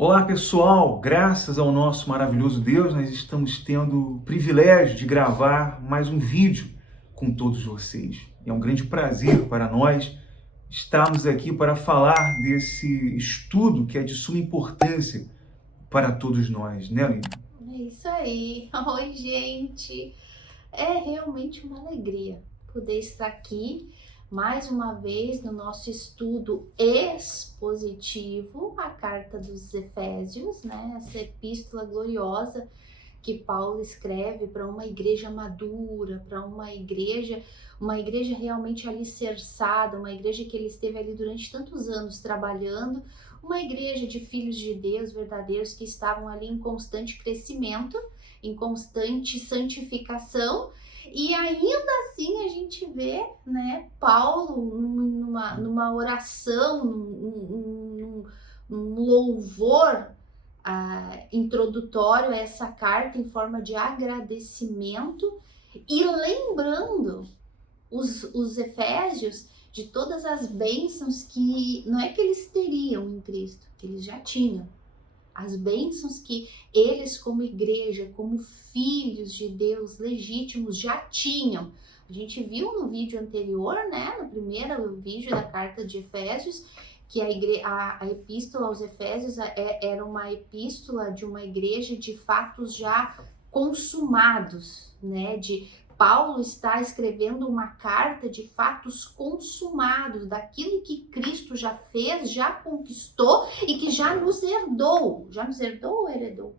Olá pessoal, graças ao nosso maravilhoso Deus, nós estamos tendo o privilégio de gravar mais um vídeo com todos vocês. É um grande prazer para nós estarmos aqui para falar desse estudo que é de suma importância para todos nós, né, Aline? É isso aí. Oi, gente. É realmente uma alegria poder estar aqui mais uma vez no nosso estudo expositivo, a carta dos Efésios, né? Essa epístola gloriosa que Paulo escreve para uma igreja madura, para uma igreja realmente alicerçada, uma igreja que ele esteve ali durante tantos anos trabalhando, uma igreja de filhos de Deus verdadeiros que estavam ali em constante crescimento, em constante santificação. E ainda assim a gente vê, né, Paulo numa oração, num louvor introdutório a essa carta em forma de agradecimento e lembrando os Efésios de todas as bênçãos que não é que eles teriam em Cristo, que eles já tinham. As bênçãos que eles, como igreja, como filhos de Deus legítimos, já tinham. A gente viu no vídeo anterior, né, no primeiro vídeo da carta de Efésios, que a epístola aos Efésios era uma epístola de uma igreja de fatos já consumados, né, de Paulo está escrevendo uma carta de fatos consumados, daquilo que Cristo já fez, já conquistou e que já nos herdou. Já nos herdou ou heredou?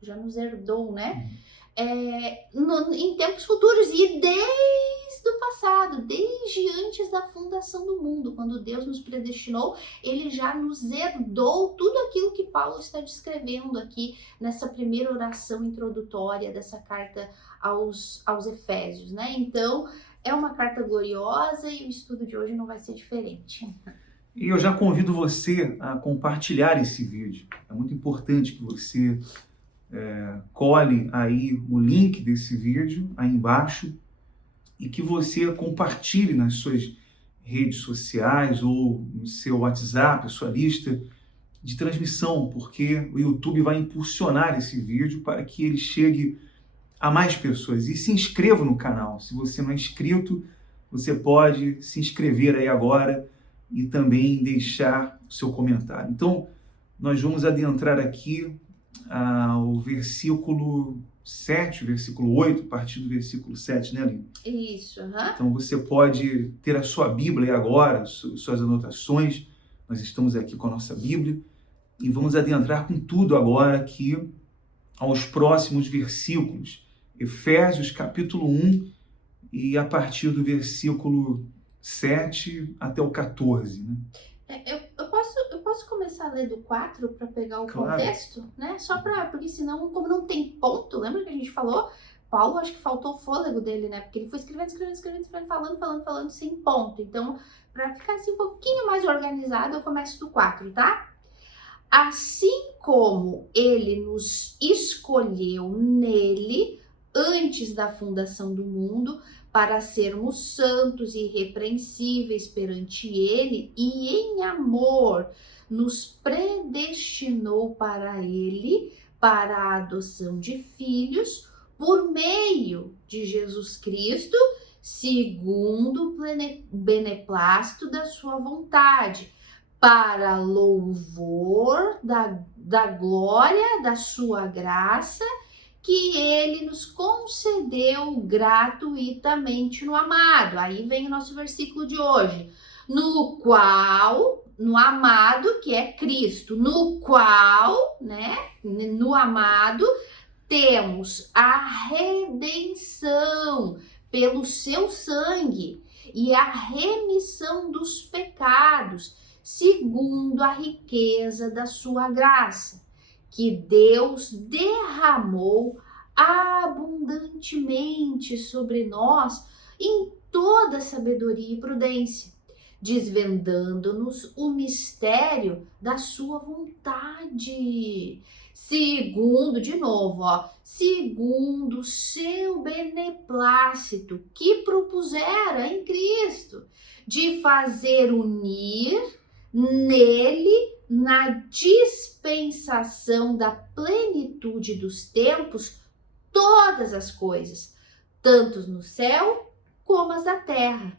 Já nos herdou, né? Em tempos futuros e desde o passado, desde antes da fundação do mundo, quando Deus nos predestinou, ele já nos herdou tudo aquilo que Paulo está descrevendo aqui nessa primeira oração introdutória dessa carta aos Efésios, né? Então, é uma carta gloriosa e o estudo de hoje não vai ser diferente. E eu já convido você a compartilhar esse vídeo. É muito importante que você cole aí o link desse vídeo aí embaixo e que você compartilhe nas suas redes sociais ou no seu WhatsApp, a sua lista de transmissão, porque o YouTube vai impulsionar esse vídeo para que ele chegue a mais pessoas. E se inscreva no canal. Se você não é inscrito, você pode se inscrever aí agora e também deixar o seu comentário. Então, nós vamos adentrar aqui ao versículo 7, versículo 8, a partir do versículo 7, né, Aline? Isso, Então você pode ter a sua Bíblia aí agora, suas anotações. Nós estamos aqui com a nossa Bíblia e vamos adentrar com tudo agora aqui aos próximos versículos. Efésios capítulo 1 e a partir do versículo 7 até o 14, né? Eu posso começar a ler do 4 para pegar o Claro. contexto, né? Porque senão, como não tem ponto, lembra que a gente falou? Paulo, acho que faltou o fôlego dele, né? Porque ele foi escrevendo, falando sem ponto. Então, para ficar assim um pouquinho mais organizado, eu começo do 4, tá? Assim como ele nos escolheu nele antes da fundação do mundo, para sermos santos e irrepreensíveis perante ele, e em amor nos predestinou para ele, para a adoção de filhos, por meio de Jesus Cristo, segundo o beneplácito da sua vontade, para louvor da glória da sua graça, que ele nos concedeu gratuitamente no amado. Aí vem o nosso versículo de hoje. No amado, que é Cristo, no qual, né, no amado, temos a redenção pelo seu sangue e a remissão dos pecados, segundo a riqueza da sua graça, que Deus derramou abundantemente sobre nós em toda sabedoria e prudência, desvendando-nos o mistério da sua vontade, segundo o seu beneplácito que propusera em Cristo, de fazer unir nele, na dispensação dispensação da plenitude dos tempos todas as coisas, tanto no céu como as da terra.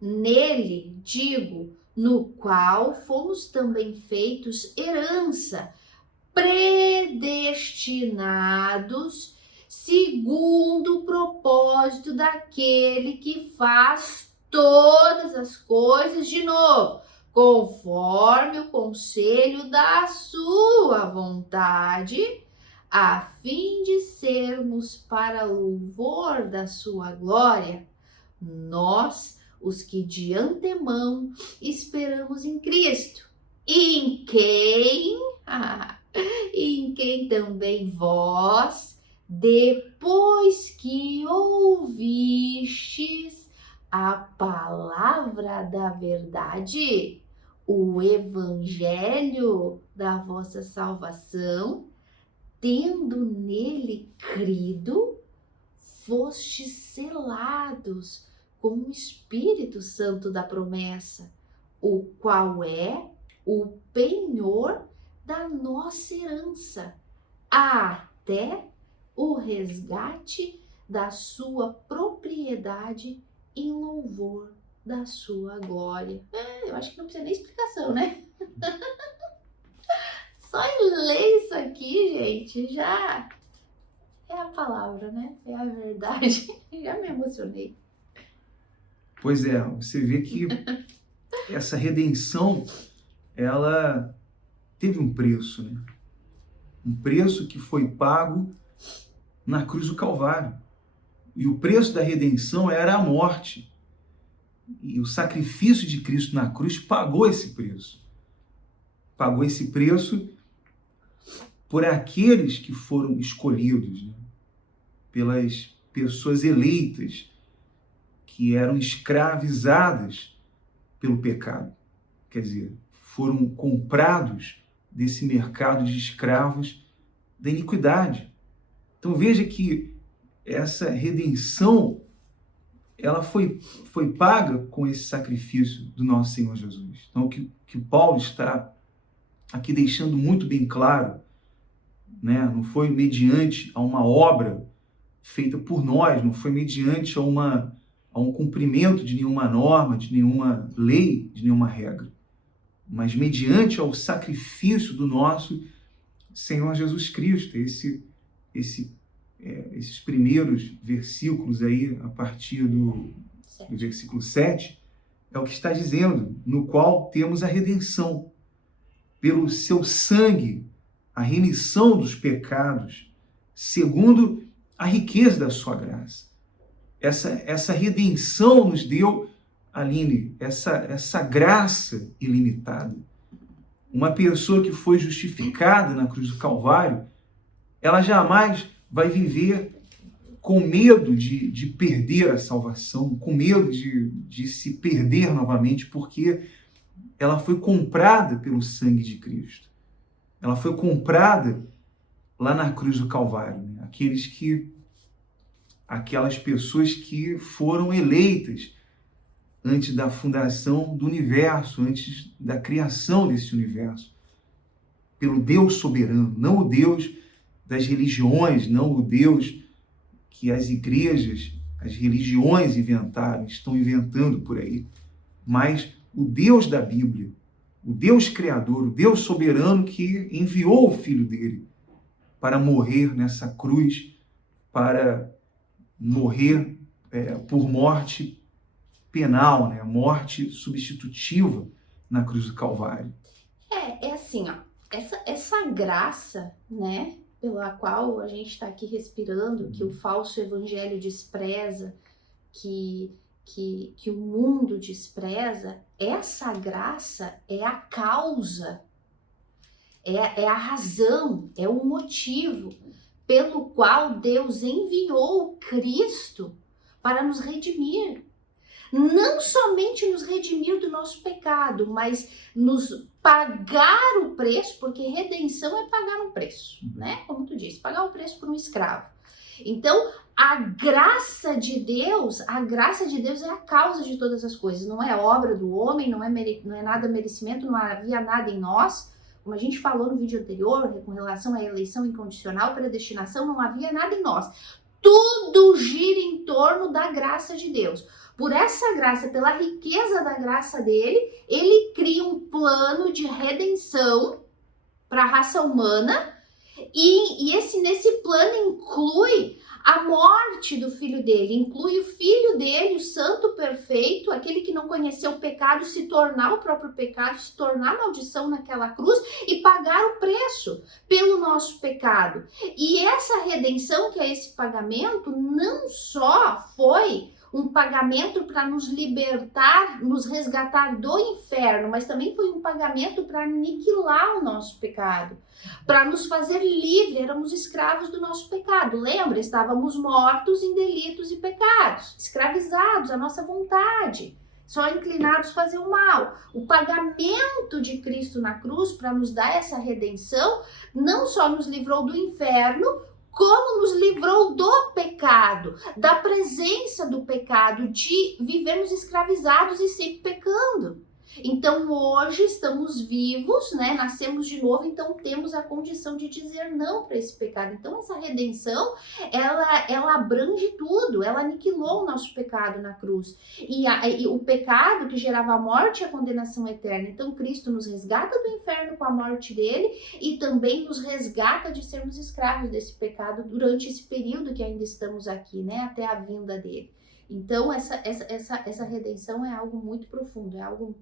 Nele, digo, no qual fomos também feitos herança, predestinados segundo o propósito daquele que faz todas as coisas de novo, conforme o conselho da sua vontade, a fim de sermos para louvor da sua glória, nós, os que de antemão esperamos em Cristo, em quem também vós, depois que ouvistes a palavra da verdade, o evangelho da vossa salvação, tendo nele crido, fostes selados com o Espírito Santo da promessa, o qual é o penhor da nossa herança, até o resgate da sua propriedade em louvor da sua glória. Eu acho que não precisa nem explicação, né? Só em ler isso aqui, gente, já é a palavra, né? É a verdade. Já me emocionei. Pois é, você vê que essa redenção, ela teve um preço, né? Um preço que foi pago na cruz do Calvário. E o preço da redenção era a morte. E o sacrifício de Cristo na cruz pagou esse preço. Pagou esse preço por aqueles que foram escolhidos, né? Pelas pessoas eleitas, que eram escravizadas pelo pecado. Quer dizer, foram comprados desse mercado de escravos da iniquidade. Então veja que essa redenção, ela foi paga com esse sacrifício do nosso Senhor Jesus. Então o que Paulo está aqui deixando muito bem claro, né? Não foi mediante a uma obra feita por nós, não foi mediante a um cumprimento de nenhuma norma, de nenhuma lei, de nenhuma regra, mas mediante ao sacrifício do nosso Senhor Jesus Cristo. Esses primeiros versículos aí, a partir do versículo 7, é o que está dizendo, no qual temos a redenção, pelo seu sangue, a remissão dos pecados, segundo a riqueza da sua graça. Essa redenção nos deu, Aline, essa graça ilimitada. Uma pessoa que foi justificada na cruz do Calvário, ela jamais vai viver com medo de perder a salvação, com medo de se perder novamente, porque ela foi comprada pelo sangue de Cristo. Ela foi comprada lá na cruz do Calvário, né? Aquelas pessoas que foram eleitas antes da fundação do universo, antes da criação desse universo, pelo Deus soberano, não o Deus das religiões, não o Deus que as igrejas, as religiões inventaram, estão inventando por aí, mas o Deus da Bíblia, o Deus criador, o Deus soberano que enviou o Filho dele para morrer nessa cruz, para morrer por morte penal, né? Morte substitutiva na cruz do Calvário. É assim, ó, essa graça, né, pela qual a gente está aqui respirando, que o falso evangelho despreza, que o mundo despreza, essa graça é a causa, é a razão, é o motivo pelo qual Deus enviou Cristo para nos redimir. Não somente nos redimir do nosso pecado, mas nos pagar o preço, porque redenção é pagar um preço, né? Como tu disse, pagar o preço por um escravo. Então, a graça de Deus é a causa de todas as coisas. Não é obra do homem, não é nada merecimento, não havia nada em nós Como a gente falou no vídeo anterior, com relação à eleição incondicional, predestinação, não havia nada em nós. Tudo gira em torno da graça de Deus. Por essa graça, pela riqueza da graça dele, ele cria um plano de redenção para a raça humana e nesse plano inclui a morte do filho dele, inclui o filho dele, o santo perfeito, aquele que não conheceu o pecado, se tornar o próprio pecado, se tornar maldição naquela cruz e pagar o preço pelo nosso pecado. E essa redenção, que é esse pagamento, não só foi um pagamento para nos libertar, nos resgatar do inferno, mas também foi um pagamento para aniquilar o nosso pecado, para nos fazer livres. Éramos escravos do nosso pecado. Lembra? Estávamos mortos em delitos e pecados, escravizados à nossa vontade, só inclinados a fazer o mal. O pagamento de Cristo na cruz para nos dar essa redenção não só nos livrou do inferno, como nos livrou do pecado, da presença do pecado, de vivermos escravizados e sempre pecando. Então hoje estamos vivos, né? Nascemos de novo, então temos a condição de dizer não para esse pecado. Então essa redenção, ela abrange tudo, ela aniquilou o nosso pecado na cruz. E o pecado que gerava a morte e a condenação eterna. Então Cristo nos resgata do inferno com a morte dele e também nos resgata de sermos escravos desse pecado durante esse período que ainda estamos aqui, né? Até a vinda dele. Então essa redenção é algo muito profundo, é algo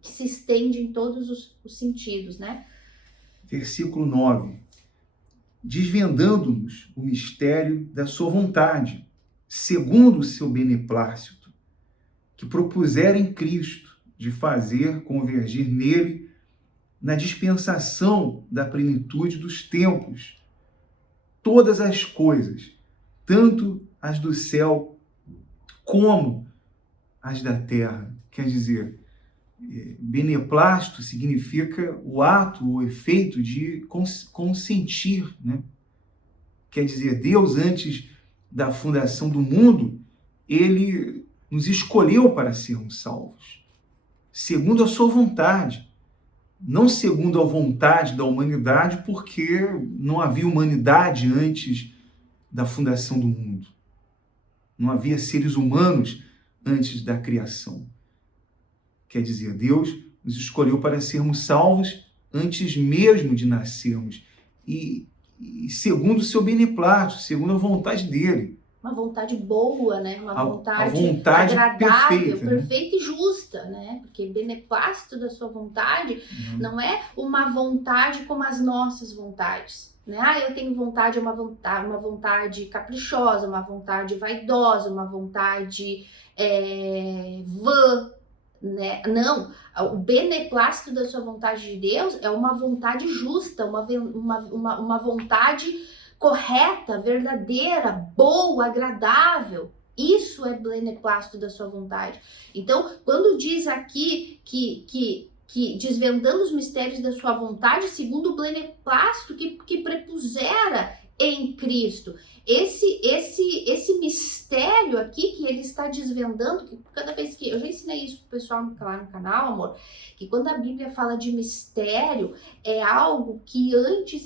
que se estende em todos os sentidos, né? Versículo 9. Desvendando-nos o mistério da sua vontade, segundo o seu beneplácito, que propusera em Cristo de fazer convergir nele, na dispensação da plenitude dos tempos, todas as coisas, tanto as do céu como as da terra. Quer dizer, beneplácito significa o ato, o efeito de consentir, né? Quer dizer, Deus, antes da fundação do mundo, ele nos escolheu para sermos salvos, segundo a sua vontade, não segundo a vontade da humanidade, porque não havia humanidade antes da fundação do mundo. Não havia seres humanos antes da criação. Quer dizer, Deus nos escolheu para sermos salvos antes mesmo de nascermos. E segundo o seu beneplácito, segundo a vontade dele. Uma vontade boa, né? Uma vontade agradável, perfeita e justa, né? Porque beneplácito da sua vontade não é uma vontade como as nossas vontades. Né? Eu tenho vontade, uma vontade caprichosa, uma vontade vaidosa, uma vontade vã. Né? Não, o beneplácito da sua vontade de Deus é uma vontade justa, uma vontade correta, verdadeira, boa, agradável. Isso é beneplácito da sua vontade. Então, quando diz aqui que desvendando os mistérios da sua vontade, segundo o beneplácito que prepusera em Cristo. Esse mistério aqui que ele está desvendando, que cada vez que... Eu já ensinei isso pro pessoal lá no canal, amor, que quando a Bíblia fala de mistério, é algo que antes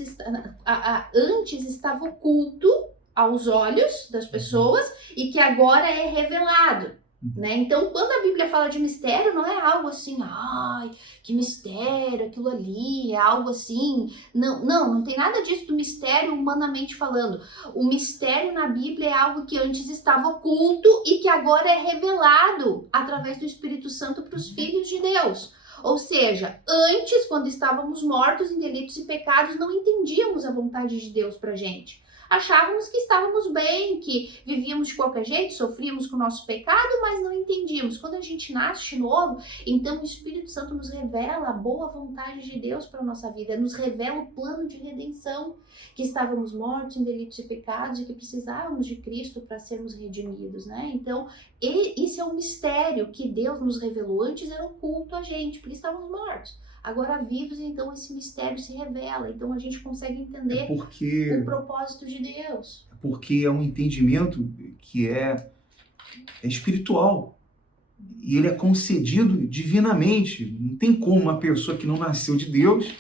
estava oculto aos olhos das pessoas e que agora é revelado. Né? Então, quando a Bíblia fala de mistério, não é algo assim, ai, que mistério, aquilo ali, é algo assim. Não tem nada disso do mistério humanamente falando. O mistério na Bíblia é algo que antes estava oculto e que agora é revelado através do Espírito Santo para os filhos de Deus. Ou seja, antes, quando estávamos mortos em delitos e pecados, não entendíamos a vontade de Deus pra gente. Achávamos que estávamos bem, que vivíamos de qualquer jeito, sofríamos com o nosso pecado, mas não entendíamos. Quando a gente nasce de novo, então o Espírito Santo nos revela a boa vontade de Deus para a nossa vida, nos revela o plano de redenção, que estávamos mortos em delitos e pecados e que precisávamos de Cristo para sermos redimidos, né? Então, esse é um mistério que Deus nos revelou. Antes era oculto a gente, porque estávamos mortos. Agora vivos, então esse mistério se revela. Então a gente consegue entender o propósito de Deus. Porque é um entendimento que é espiritual. E ele é concedido divinamente. Não tem como uma pessoa que não nasceu de Deus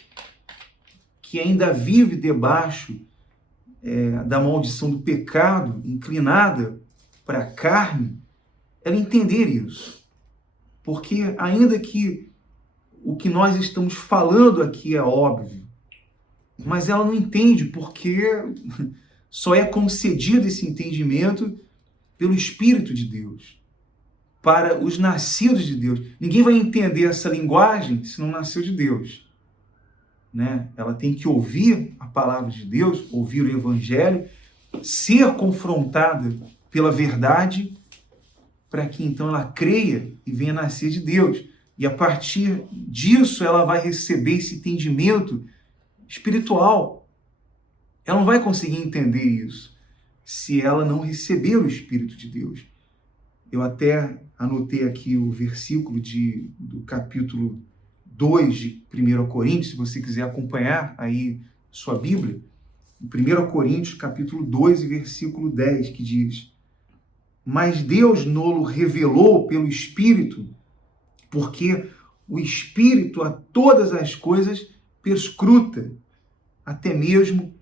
que ainda vive debaixo da maldição do pecado, inclinada para a carne, ela entender isso. Porque ainda que o que nós estamos falando aqui é óbvio, mas ela não entende porque só é concedido esse entendimento pelo Espírito de Deus, para os nascidos de Deus. Ninguém vai entender essa linguagem se não nasceu de Deus. Né? Ela tem que ouvir a palavra de Deus, ouvir o Evangelho, ser confrontada pela verdade, para que então ela creia e venha nascer de Deus. E a partir disso ela vai receber esse entendimento espiritual. Ela não vai conseguir entender isso se ela não receber o Espírito de Deus. Eu até anotei aqui o versículo do capítulo 2 de 1 Coríntios, se você quiser acompanhar aí sua Bíblia, em 1 Coríntios, capítulo 2, versículo 10, que diz: mas Deus nolo revelou pelo Espírito, porque o Espírito a todas as coisas perscruta, até mesmo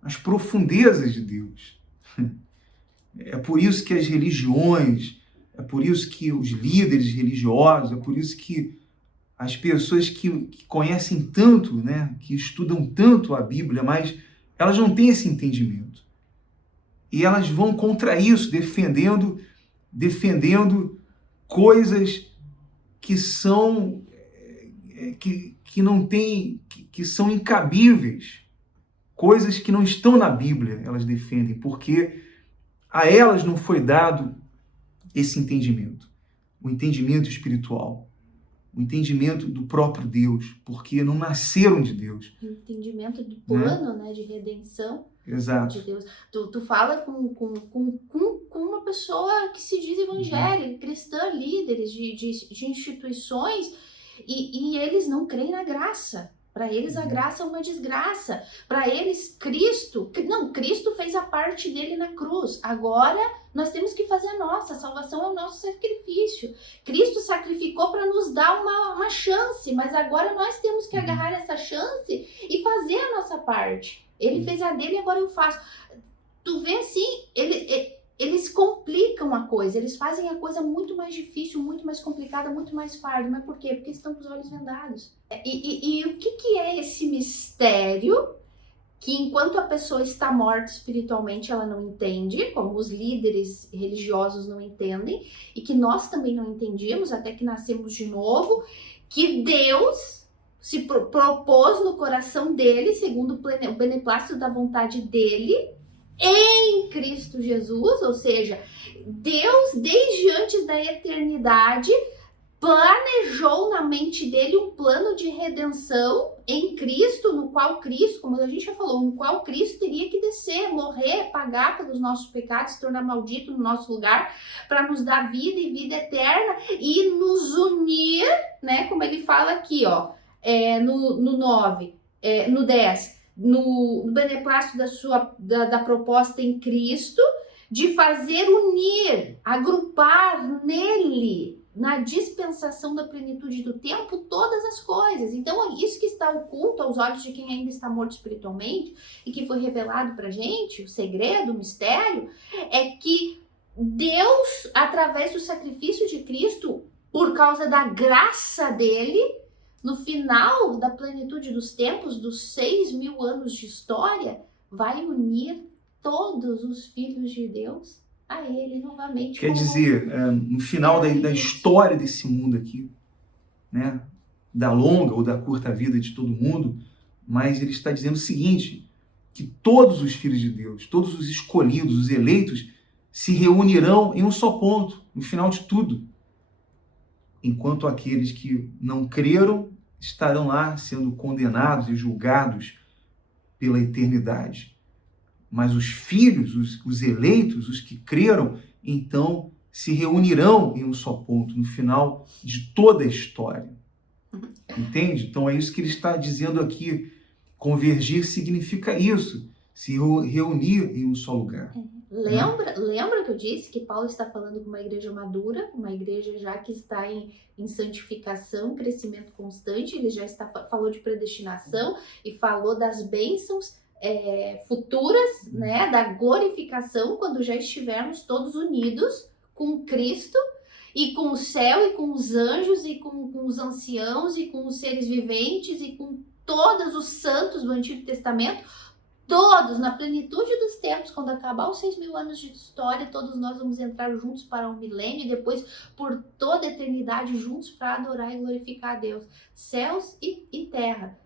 as profundezas de Deus. É por isso que as religiões, é por isso que os líderes religiosos, é por isso que as pessoas que conhecem tanto, né, que estudam tanto a Bíblia, mas elas não têm esse entendimento. E elas vão contra isso, defendendo coisas que são que não têm, que são incabíveis, coisas que não estão na Bíblia, elas defendem, porque a elas não foi dado esse entendimento, o entendimento espiritual, o entendimento do próprio Deus, porque não nasceram de Deus. O entendimento do plano, né, de redenção. Exato. De Deus. Tu fala com uma pessoa que se diz evangélica, cristã, líderes de instituições, e eles não creem na graça. Para eles a graça é uma desgraça. Para eles Cristo fez a parte dele na cruz. Agora nós temos que fazer a nossa. A salvação é o nosso sacrifício. Cristo sacrificou para nos dar uma chance, mas agora nós temos que agarrar essa chance e fazer a nossa parte. Ele fez a dele e agora eu faço. Tu vê assim, eles complicam a coisa, eles fazem a coisa muito mais difícil, muito mais complicada, muito mais farda. Mas por quê? Porque estão com os olhos vendados. E o que é esse mistério que enquanto a pessoa está morta espiritualmente ela não entende, como os líderes religiosos não entendem, e que nós também não entendíamos até que nascemos de novo, que Deus se propôs no coração dele, segundo o beneplácito da vontade dele, em Cristo Jesus, ou seja, Deus, desde antes da eternidade, planejou na mente dele um plano de redenção em Cristo, no qual Cristo, como a gente já falou, no qual Cristo teria que descer, morrer, pagar pelos nossos pecados, se tornar maldito no nosso lugar, para nos dar vida e vida eterna e nos unir, né, como ele fala aqui, ó, no 9, no 10, no beneplácito da proposta em Cristo, de fazer unir, agrupar nele, na dispensação da plenitude do tempo, todas as coisas. Então, isso que está oculto aos olhos de quem ainda está morto espiritualmente e que foi revelado pra gente, o segredo, o mistério, é que Deus, através do sacrifício de Cristo, por causa da graça dele, no final da plenitude dos tempos, dos 6.000 anos de história, vai unir todos os filhos de Deus a ele novamente. Quer dizer, no final da história desse mundo aqui, né, da longa ou da curta vida de todo mundo, mas ele está dizendo o seguinte, que todos os filhos de Deus, todos os escolhidos, os eleitos, se reunirão em um só ponto, no final de tudo. Enquanto aqueles que não creram estarão lá sendo condenados e julgados pela eternidade. Mas os filhos, os eleitos, os que creram, então se reunirão em um só ponto, no final de toda a história. Entende? Então é isso que ele está dizendo aqui. Convergir significa isso. se reunir em um só lugar. Lembra que eu disse que Paulo está falando com uma igreja madura, uma igreja já que está em santificação, crescimento constante. Ele já falou de predestinação e falou das bênçãos futuras, né, da glorificação, quando já estivermos todos unidos com Cristo e com o céu e com os anjos e com os anciãos e com os seres viventes e com todos os santos do Antigo Testamento, todos na plenitude dos tempos, quando acabar os 6.000 anos de história, todos nós vamos entrar juntos para o milênio e depois por toda a eternidade juntos para adorar e glorificar a Deus. Céus e terra,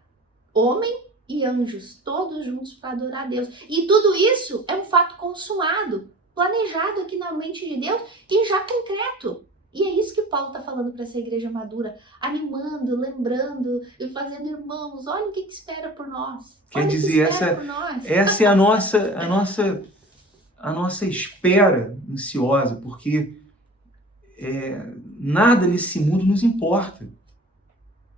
homem e anjos, todos juntos para adorar a Deus. E tudo isso é um fato consumado, planejado aqui na mente de Deus e já concreto. E é isso que Paulo está falando para essa igreja madura, animando, lembrando e fazendo irmãos. Olha o que espera por nós. Quer dizer, essa é a nossa espera ansiosa, porque nada nesse mundo nos importa,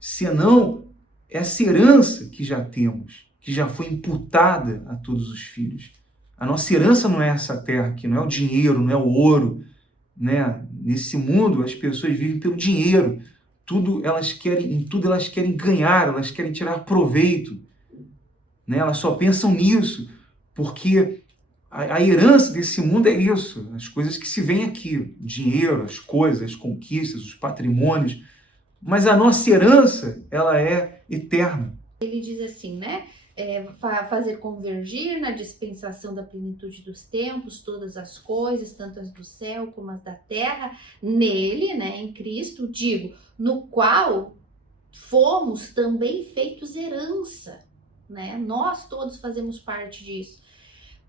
senão essa herança que já temos, que já foi imputada a todos os filhos. A nossa herança não é essa terra aqui, não é o dinheiro, não é o ouro, né? Nesse mundo as pessoas vivem pelo dinheiro, em tudo elas querem ganhar, elas querem tirar proveito, né? Elas só pensam nisso, porque a herança desse mundo é isso, as coisas que se veem aqui, o dinheiro, as coisas, as conquistas, os patrimônios, mas a nossa herança, ela é eterna. Ele diz assim, né? Fazer convergir na dispensação da plenitude dos tempos todas as coisas, tanto as do céu como as da terra, nele, né, em Cristo, digo, no qual fomos também feitos herança, né? Nós todos fazemos parte disso,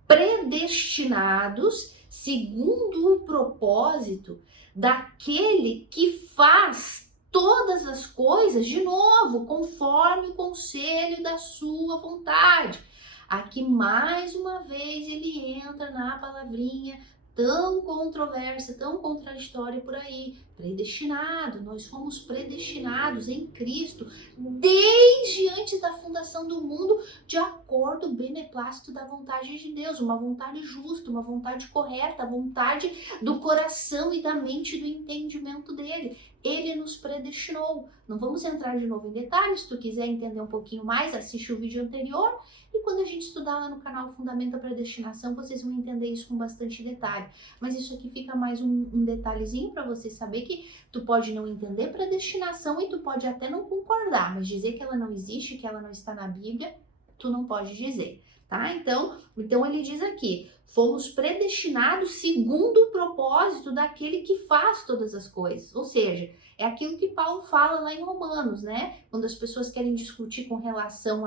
predestinados segundo o propósito daquele que faz todas as coisas, de novo, conforme o conselho da sua vontade. Aqui, mais uma vez, ele entra na palavrinha tão controversa, tão contraditória por aí. Predestinado, nós fomos predestinados em Cristo desde antes da fundação do mundo, de acordo com o beneplácito da vontade de Deus, uma vontade justa, uma vontade correta, a vontade do coração e da mente, do entendimento dele. Ele nos predestinou. Não vamos entrar de novo em detalhes. Se tu quiser entender um pouquinho mais, assiste o vídeo anterior. E quando a gente estudar lá no canal Fundamento da Predestinação, vocês vão entender isso com bastante detalhe. Mas isso aqui fica mais um detalhezinho para você saber que tu pode não entender predestinação e tu pode até não concordar, mas dizer que ela não existe, que ela não está na Bíblia, tu não pode dizer, tá? Então ele diz aqui, fomos predestinados segundo o propósito daquele que faz todas as coisas. Ou seja, é aquilo que Paulo fala lá em Romanos, né? Quando as pessoas querem discutir com relação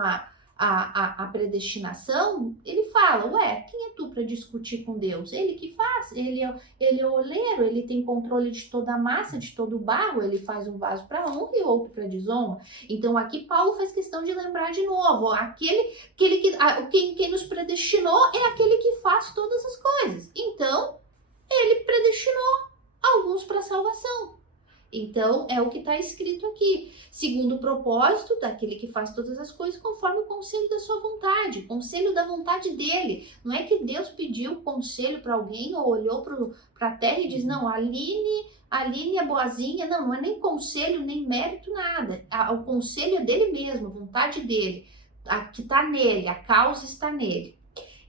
a predestinação, ele fala, ué, quem é tu para discutir com Deus? Ele que faz, ele é o oleiro, ele tem controle de toda a massa, de todo o barro, ele faz um vaso para honra e outro para desonra. Então aqui Paulo faz questão de lembrar de novo, quem nos predestinou é aquele que faz todas as coisas. Então, ele predestinou alguns para salvação. Então, é o que está escrito aqui, segundo o propósito daquele que faz todas as coisas, conforme o conselho da sua vontade, conselho da vontade dele. Não é que Deus pediu conselho para alguém ou olhou para a terra e diz, não, a Aline é boazinha. Não é nem conselho, nem mérito, nada. O conselho é dele mesmo, a vontade dele, que está nele, a causa está nele.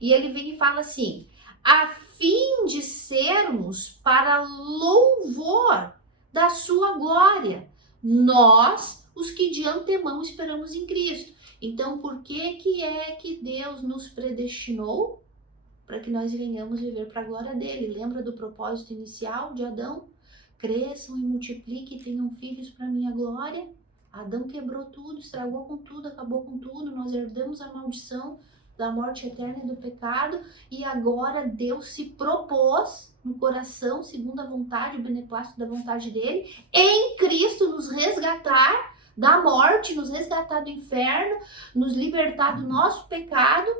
E ele vem e fala assim, a fim de sermos para louvor da sua glória, nós, os que de antemão esperamos em Cristo. Então, por que é que Deus nos predestinou? Para que nós venhamos viver para a glória dele. Lembra do propósito inicial de Adão? Cresçam e multipliquem e tenham filhos para minha glória. Adão quebrou tudo, estragou com tudo, acabou com tudo, nós herdamos a maldição da morte eterna e do pecado, e agora Deus se propôs no coração, segundo a vontade, o beneplácito da vontade dele, em Cristo nos resgatar da morte, nos resgatar do inferno, nos libertar do nosso pecado,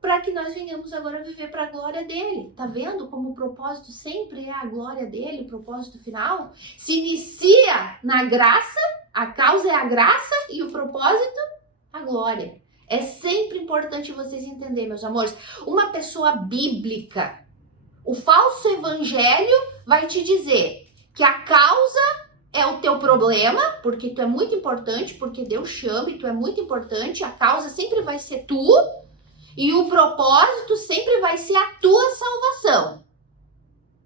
para que nós venhamos agora viver para a glória dele. Tá vendo como o propósito sempre é a glória dele, o propósito final? Se inicia na graça, a causa é a graça e o propósito, a glória. É sempre importante vocês entenderem, meus amores. Uma pessoa bíblica, o falso evangelho vai te dizer que a causa é o teu problema, porque tu é muito importante, porque Deus chama e tu é muito importante, a causa sempre vai ser tu, e o propósito sempre vai ser a tua salvação.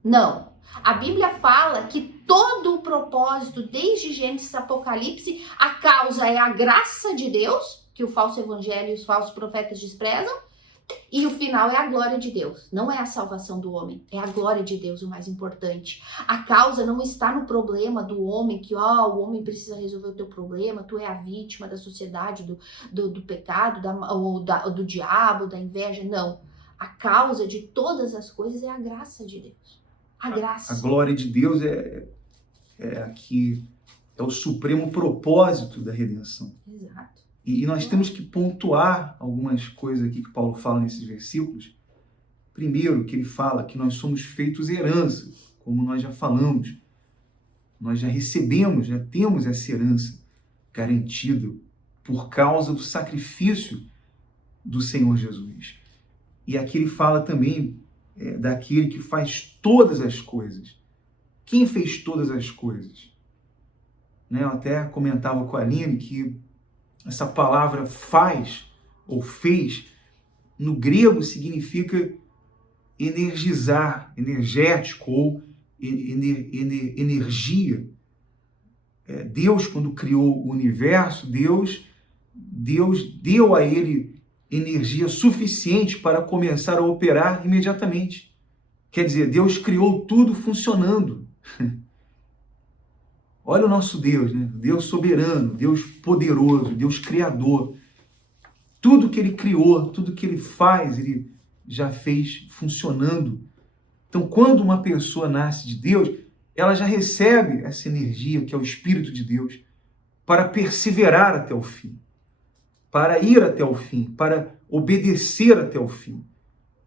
Não. A Bíblia fala que todo o propósito, desde Gênesis a Apocalipse, a causa é a graça de Deus, que o falso evangelho e os falsos profetas desprezam, e o final é a glória de Deus. Não é a salvação do homem, é a glória de Deus o mais importante. A causa não está no problema do homem, que o homem precisa resolver o teu problema, tu é a vítima da sociedade, do pecado, do diabo, da inveja. Não. A causa de todas as coisas é a graça de Deus. A graça. A glória de Deus é o supremo propósito da redenção. Exato. E nós temos que pontuar algumas coisas aqui que Paulo fala nesses versículos. Primeiro, que ele fala que nós somos feitos herança, como nós já falamos. Nós já recebemos, já temos essa herança garantida por causa do sacrifício do Senhor Jesus. E aqui ele fala também daquele que faz todas as coisas. Quem fez todas as coisas? Eu até comentava com a Aline que essa palavra faz ou fez, no grego significa energizar, energético ou energia. Deus, quando criou o universo, Deus deu a ele energia suficiente para começar a operar imediatamente. Quer dizer, Deus criou tudo funcionando. Olha o nosso Deus, né? Deus soberano, Deus poderoso, Deus criador. Tudo que ele criou, tudo que ele faz, ele já fez funcionando. Então, quando uma pessoa nasce de Deus, ela já recebe essa energia, que é o Espírito de Deus, para perseverar até o fim, para ir até o fim, para obedecer até o fim.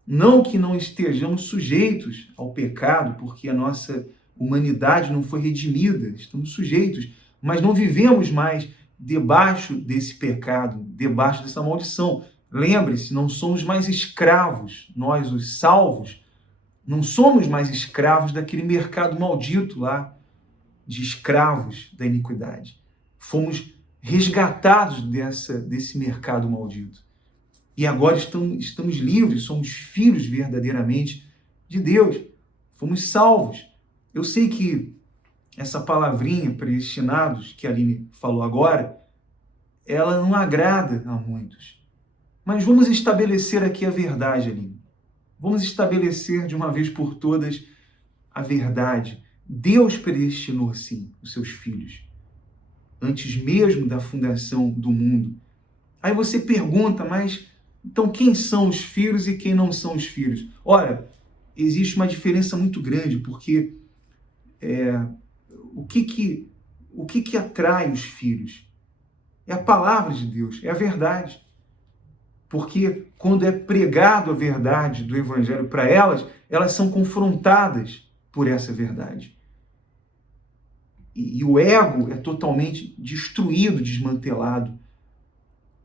Não que não estejamos sujeitos ao pecado, porque a nossa humanidade não foi redimida, estamos sujeitos, mas não vivemos mais debaixo desse pecado, debaixo dessa maldição. Lembre-se, não somos mais escravos, nós os salvos, não somos mais escravos daquele mercado maldito lá, de escravos da iniquidade. Fomos resgatados desse mercado maldito. E agora estamos livres, somos filhos verdadeiramente de Deus, fomos salvos. Eu sei que essa palavrinha, predestinados, que a Aline falou agora, ela não agrada a muitos. Mas vamos estabelecer aqui a verdade, Aline. Vamos estabelecer de uma vez por todas a verdade. Deus predestinou, sim, os seus filhos, antes mesmo da fundação do mundo. Aí você pergunta, mas então quem são os filhos e quem não são os filhos? Ora, existe uma diferença muito grande, porque o que atrai os filhos? É a palavra de Deus, é a verdade. Porque quando é pregado a verdade do Evangelho para elas, elas são confrontadas por essa verdade. E o ego é totalmente destruído, desmantelado,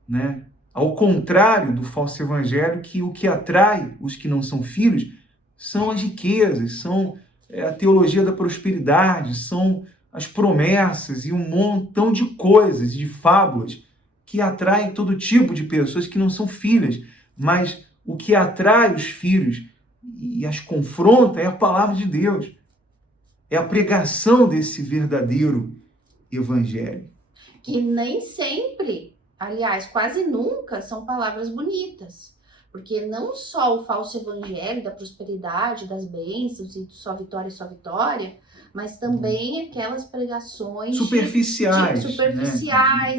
né? Ao contrário do falso evangelho, que o que atrai os que não são filhos são as riquezas, são a teologia da prosperidade, são as promessas e um montão de coisas, de fábulas, que atraem todo tipo de pessoas que não são filhas. Mas o que atrai os filhos e as confronta é a palavra de Deus. É a pregação desse verdadeiro evangelho. Que nem sempre, aliás, quase nunca, são palavras bonitas. Porque não só o falso evangelho da prosperidade, das bênçãos e só vitória, mas também aquelas pregações superficiais,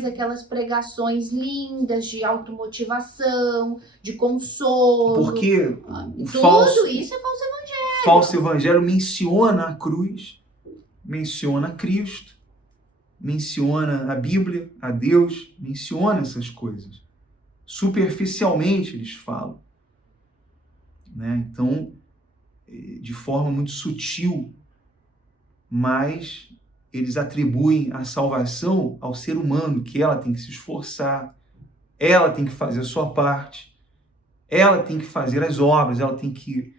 né? Aquelas pregações lindas de automotivação, de consolo. Porque tudo isso é falso evangelho. Falso evangelho menciona a cruz, menciona Cristo, menciona a Bíblia, a Deus, menciona essas coisas. Superficialmente eles falam, né? Então, de forma muito sutil, mas eles atribuem a salvação ao ser humano, que ela tem que se esforçar, ela tem que fazer a sua parte, ela tem que fazer as obras, ela tem que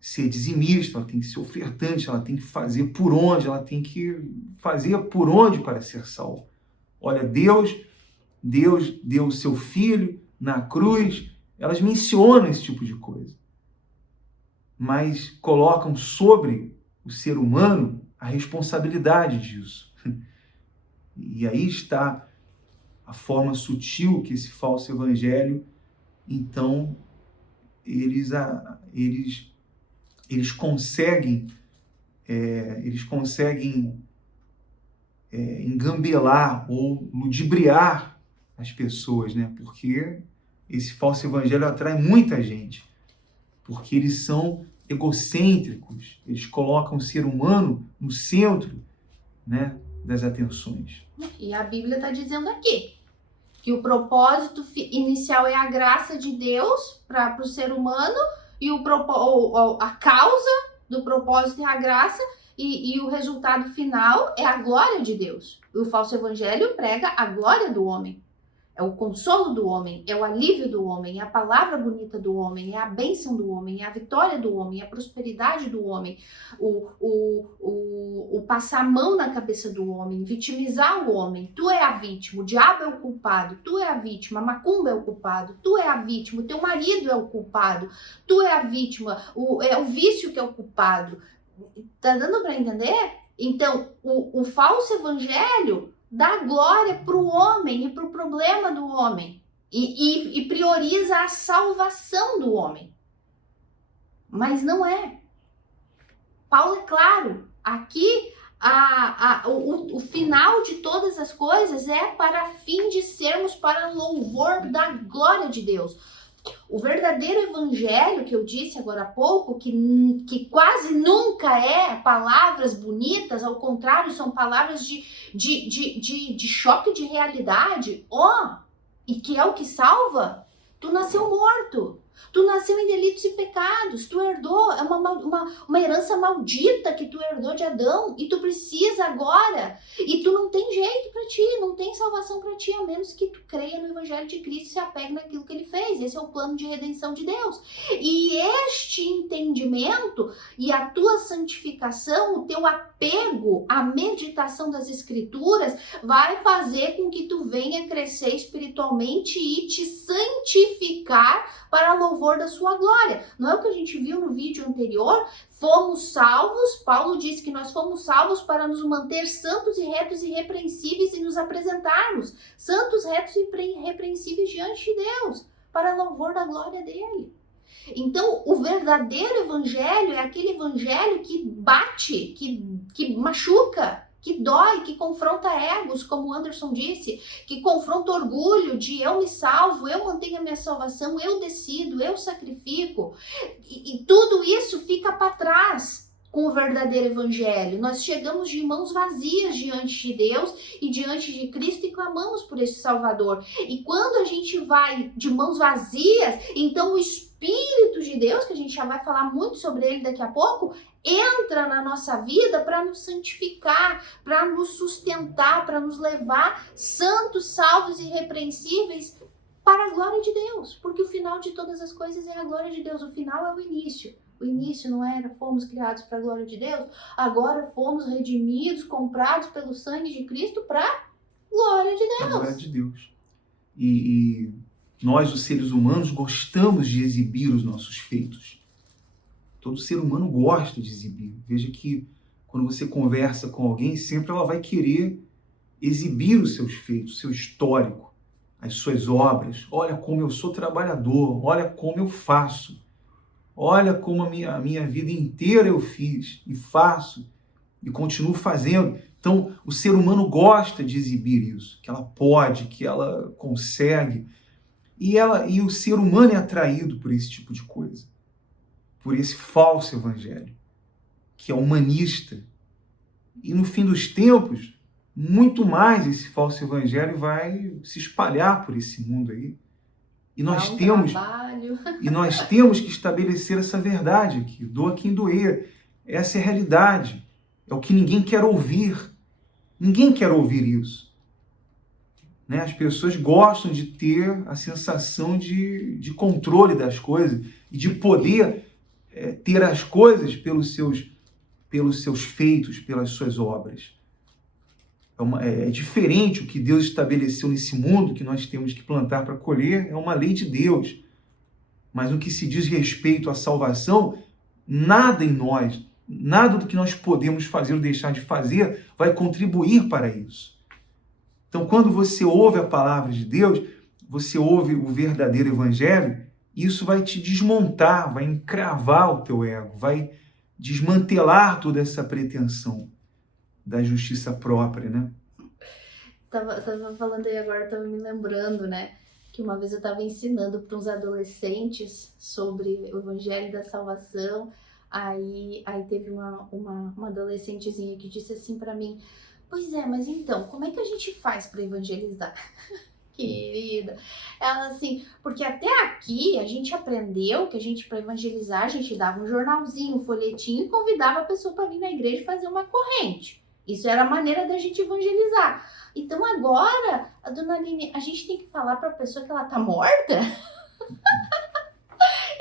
ser dizimista, ela tem que ser ofertante, ela tem que fazer por onde, ela tem que fazer por onde para ser salvo. Olha, Deus deu o seu Filho na cruz, elas mencionam esse tipo de coisa, mas colocam sobre o ser humano a responsabilidade disso. E aí está a forma sutil que esse falso evangelho, então, eles conseguem engambelar ou ludibriar as pessoas, né? Porque esse falso evangelho atrai muita gente, porque eles são egocêntricos, eles colocam o ser humano no centro, né, das atenções. E a Bíblia está dizendo aqui que o propósito inicial é a graça de Deus para o ser humano e a causa do propósito é a graça e o resultado final é a glória de Deus. O falso evangelho prega a glória do homem. É o consolo do homem, é o alívio do homem, é a palavra bonita do homem, é a bênção do homem, é a vitória do homem, é a prosperidade do homem, o passar a mão na cabeça do homem, vitimizar o homem. Tu é a vítima, o diabo é o culpado, tu é a vítima, a macumba é o culpado, tu é a vítima, o teu marido é o culpado, tu é a vítima, é o vício que é o culpado. Tá dando para entender? Então, o falso evangelho dá glória para o homem e para o problema do homem e prioriza a salvação do homem. Mas não é. Paulo é claro, aqui o final de todas as coisas é para fim de sermos para louvor da glória de Deus. O verdadeiro evangelho que eu disse agora há pouco, que quase nunca é palavras bonitas, ao contrário, são palavras de choque de realidade, e que é o que salva, tu nasceu morto. Tu nasceu em delitos e pecados, tu herdou, é uma herança maldita que tu herdou de Adão e tu precisa agora, e tu não tem jeito para ti, não tem salvação para ti, a menos que tu creia no Evangelho de Cristo e se apegue naquilo que ele fez. Esse é o plano de redenção de Deus. E este entendimento e a tua santificação, o teu apego à meditação das Escrituras vai fazer com que tu venha crescer espiritualmente e te santificar para louvor da sua glória. Não é o que a gente viu no vídeo anterior? Fomos salvos, Paulo disse que nós fomos salvos para nos manter santos e retos e irrepreensíveis e nos apresentarmos santos, retos e irrepreensíveis diante de Deus, para louvor da glória dele. Então, o verdadeiro evangelho é aquele evangelho que bate, que machuca, que dói, que confronta egos, como o Anderson disse, que confronta orgulho de eu me salvo, eu mantenho a minha salvação, eu decido, eu sacrifico. E tudo isso fica para trás com o verdadeiro evangelho. Nós chegamos de mãos vazias diante de Deus e diante de Cristo e clamamos por esse Salvador. E quando a gente vai de mãos vazias, então o Espírito de Deus, que a gente já vai falar muito sobre ele daqui a pouco, entra na nossa vida para nos santificar, para nos sustentar, para nos levar santos, salvos e irrepreensíveis para a glória de Deus. Porque o final de todas as coisas é a glória de Deus. O final é o início. O início não era, fomos criados para a glória de Deus, agora fomos redimidos, comprados pelo sangue de Cristo para a glória de Deus. A glória de Deus. E nós, os seres humanos, gostamos de exibir os nossos feitos. Todo ser humano gosta de exibir. Veja que quando você conversa com alguém, sempre ela vai querer exibir os seus feitos, o seu histórico, as suas obras. Olha como eu sou trabalhador, olha como eu faço. Olha como a minha vida inteira eu fiz e faço e continuo fazendo. Então, o ser humano gosta de exibir isso, que ela pode, que ela consegue. E o ser humano é atraído por esse tipo de coisa, por esse falso evangelho, que é humanista. E no fim dos tempos, muito mais esse falso evangelho vai se espalhar por esse mundo aí. E nós temos que estabelecer essa verdade aqui, doa quem doer. Essa é a realidade. É o que ninguém quer ouvir. Ninguém quer ouvir isso. né? As pessoas gostam de ter a sensação de controle das coisas e de poder ter as coisas pelos seus feitos, pelas suas obras. É diferente o que Deus estabeleceu nesse mundo, que nós temos que plantar para colher, é uma lei de Deus. Mas no que se diz respeito à salvação, nada em nós, nada do que nós podemos fazer ou deixar de fazer vai contribuir para isso. Então, quando você ouve a palavra de Deus, você ouve o verdadeiro evangelho, isso vai te desmontar, vai encravar o teu ego, vai desmantelar toda essa pretensão da justiça própria, né? Tava falando aí agora, tava me lembrando, né? Que uma vez eu tava ensinando para uns adolescentes sobre o Evangelho da Salvação. Aí teve uma adolescentezinha que disse assim para mim: pois é, mas então, como é que a gente faz para evangelizar? Querida, ela assim, porque até aqui a gente aprendeu que a gente, para evangelizar, a gente dava um jornalzinho, um folhetinho e convidava a pessoa para vir na igreja fazer uma corrente. Isso era a maneira da gente evangelizar. Então agora, a dona Aline, a gente tem que falar para a pessoa que ela tá morta?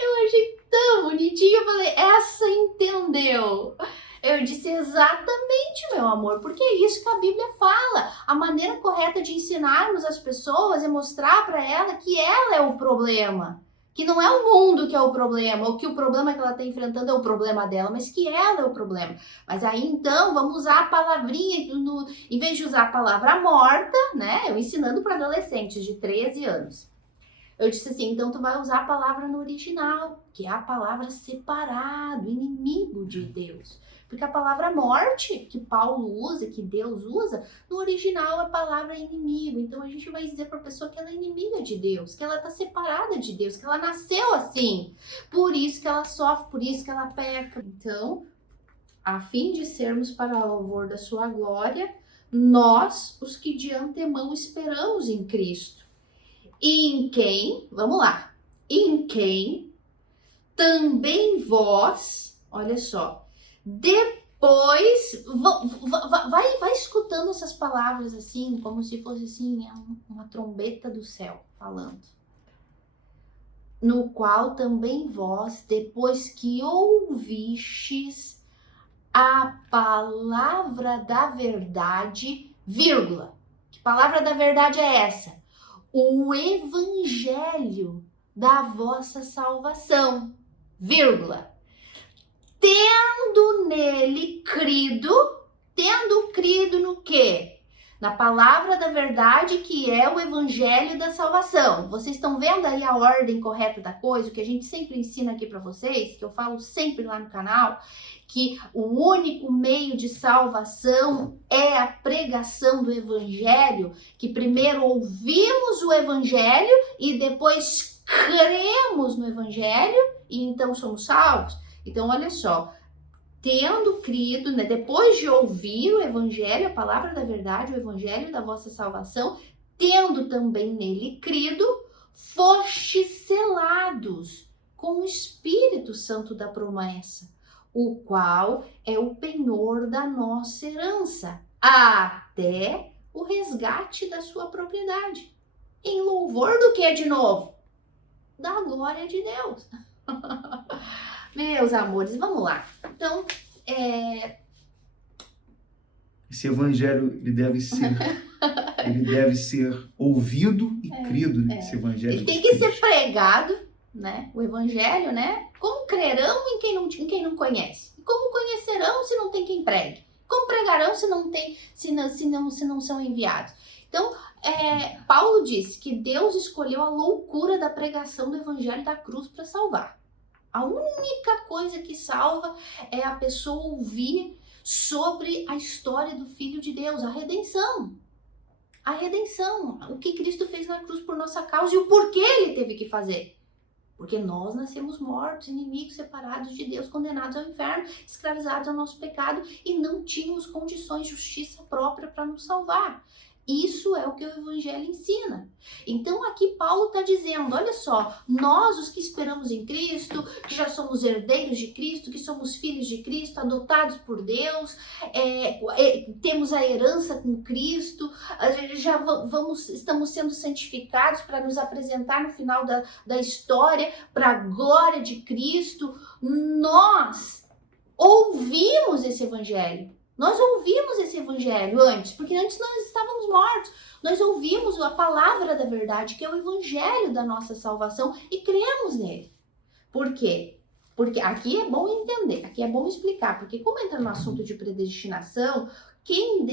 Eu achei tão bonitinho, eu falei, essa entendeu. Eu disse, exatamente, meu amor, porque é isso que a Bíblia fala. A maneira correta de ensinarmos as pessoas é mostrar para ela que ela é o problema. Que não é o mundo que é o problema, ou que o problema que ela está enfrentando é o problema dela, mas que ela é o problema. Mas aí então, vamos usar a palavrinha, em vez de usar a palavra morta, né? Eu ensinando para adolescentes de 13 anos. Eu disse assim, então tu vai usar a palavra no original, que é a palavra separado, inimigo de Deus. Porque a palavra morte, que Paulo usa, que Deus usa, no original a palavra é inimigo. Então a gente vai dizer para a pessoa que ela é inimiga de Deus, que ela está separada de Deus, que ela nasceu assim. Por isso que ela sofre, por isso que ela peca. Então, a fim de sermos para louvor da sua glória, nós, os que de antemão esperamos em Cristo. E em quem, vamos lá, em quem também vós, olha só, depois, vai escutando essas palavras assim, como se fosse assim, uma trombeta do céu falando. No qual também vós, depois que ouvistes a palavra da verdade, vírgula, que palavra da verdade é essa? O evangelho da vossa salvação, vírgula, tendo crido no quê? Na palavra da verdade, que é o evangelho da salvação. Vocês estão vendo aí a ordem correta da coisa, o que a gente sempre ensina aqui para vocês, que eu falo sempre lá no canal, que o único meio de salvação é a pregação do evangelho, que primeiro ouvimos o evangelho e depois cremos no evangelho e então somos salvos. Então, olha só, tendo crido, né, depois de ouvir o evangelho, a palavra da verdade, o evangelho da vossa salvação, tendo também nele crido, fostes selados com o Espírito Santo da promessa, o qual é o penhor da nossa herança, até o resgate da sua propriedade. Em louvor do que de novo? Da glória de Deus. Meus amores, vamos lá. Então, esse evangelho ele deve ser ouvido e crido, né? Esse evangelho. Ele tem que ser pregado, né? O evangelho, né? Como crerão em quem não conhece? Como conhecerão se não tem quem pregue? Como pregarão se não são enviados? Então, Paulo disse que Deus escolheu a loucura da pregação do evangelho da cruz para salvar. A única coisa que salva é a pessoa ouvir sobre a história do Filho de Deus, a redenção. A redenção, o que Cristo fez na cruz por nossa causa e o porquê ele teve que fazer. Porque nós nascemos mortos, inimigos, separados de Deus, condenados ao inferno, escravizados ao nosso pecado e não tínhamos condições de justiça própria para nos salvar. Isso é o que o Evangelho ensina. Então aqui Paulo está dizendo, olha só, nós os que esperamos em Cristo, que já somos herdeiros de Cristo, que somos filhos de Cristo, adotados por Deus, temos a herança com Cristo, estamos sendo santificados para nos apresentar no final da história para a glória de Cristo. Nós ouvimos esse Evangelho. Nós ouvimos esse Evangelho antes, porque antes nós estávamos mortos. Nós ouvimos a palavra da verdade, que é o Evangelho da nossa salvação, e cremos nele. Por quê? Porque aqui é bom entender, aqui é bom explicar, porque como entra no assunto de predestinação, quem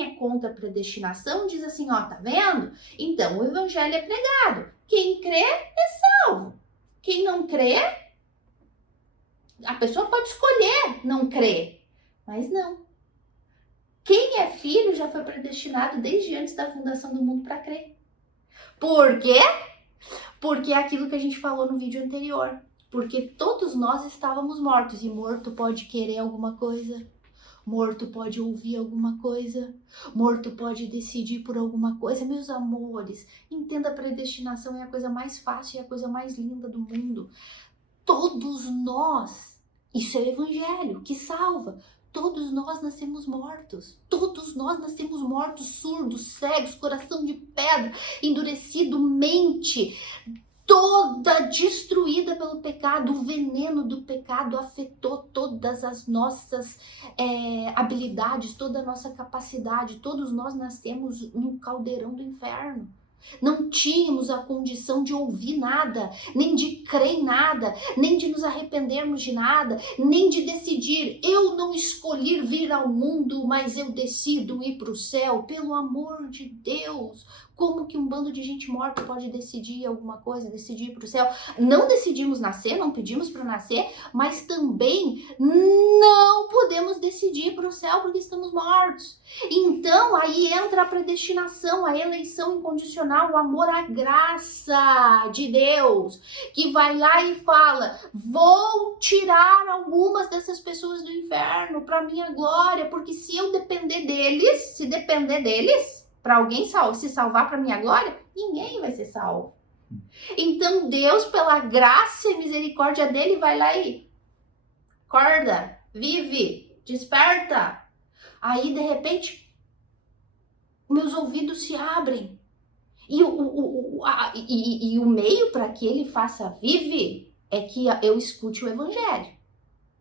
é contra a predestinação diz assim, ó, tá vendo? Então o Evangelho é pregado. Quem crê é salvo. Quem não crê, a pessoa pode escolher não crer, mas não. Quem é filho já foi predestinado desde antes da fundação do mundo para crer. Por quê? Porque é aquilo que a gente falou no vídeo anterior. Porque todos nós estávamos mortos. E morto pode querer alguma coisa. Morto pode ouvir alguma coisa. Morto pode decidir por alguma coisa. Meus amores, entenda, a predestinação é a coisa mais fácil e a coisa mais linda do mundo. Todos nós, isso é o Evangelho que salva. Todos nós nascemos mortos. Todos nós nascemos mortos, surdos, cegos, coração de pedra, endurecido, mente toda destruída pelo pecado. O veneno do pecado afetou todas as nossas habilidades, toda a nossa capacidade. Todos nós nascemos no caldeirão do inferno. Não tínhamos a condição de ouvir nada, nem de crer em nada, nem de nos arrependermos de nada, nem de decidir. Eu não escolhi vir ao mundo, mas eu decido ir para o céu. Pelo amor de Deus, como que um bando de gente morta pode decidir alguma coisa, decidir ir para o céu? Não decidimos nascer, não pedimos para nascer, mas também não podemos decidir ir para o céu porque estamos mortos. Então aí entra a predestinação, a eleição incondicional, o amor à graça de Deus, que vai lá e fala, vou tirar algumas dessas pessoas do inferno para minha glória, porque se eu depender deles, se depender deles, para alguém se salvar para minha glória, ninguém vai ser salvo. Então Deus, pela graça e misericórdia dele, vai lá e acorda, vive, desperta. Aí, de repente, meus ouvidos se abrem. E o meio para que ele faça vive é que eu escute o Evangelho.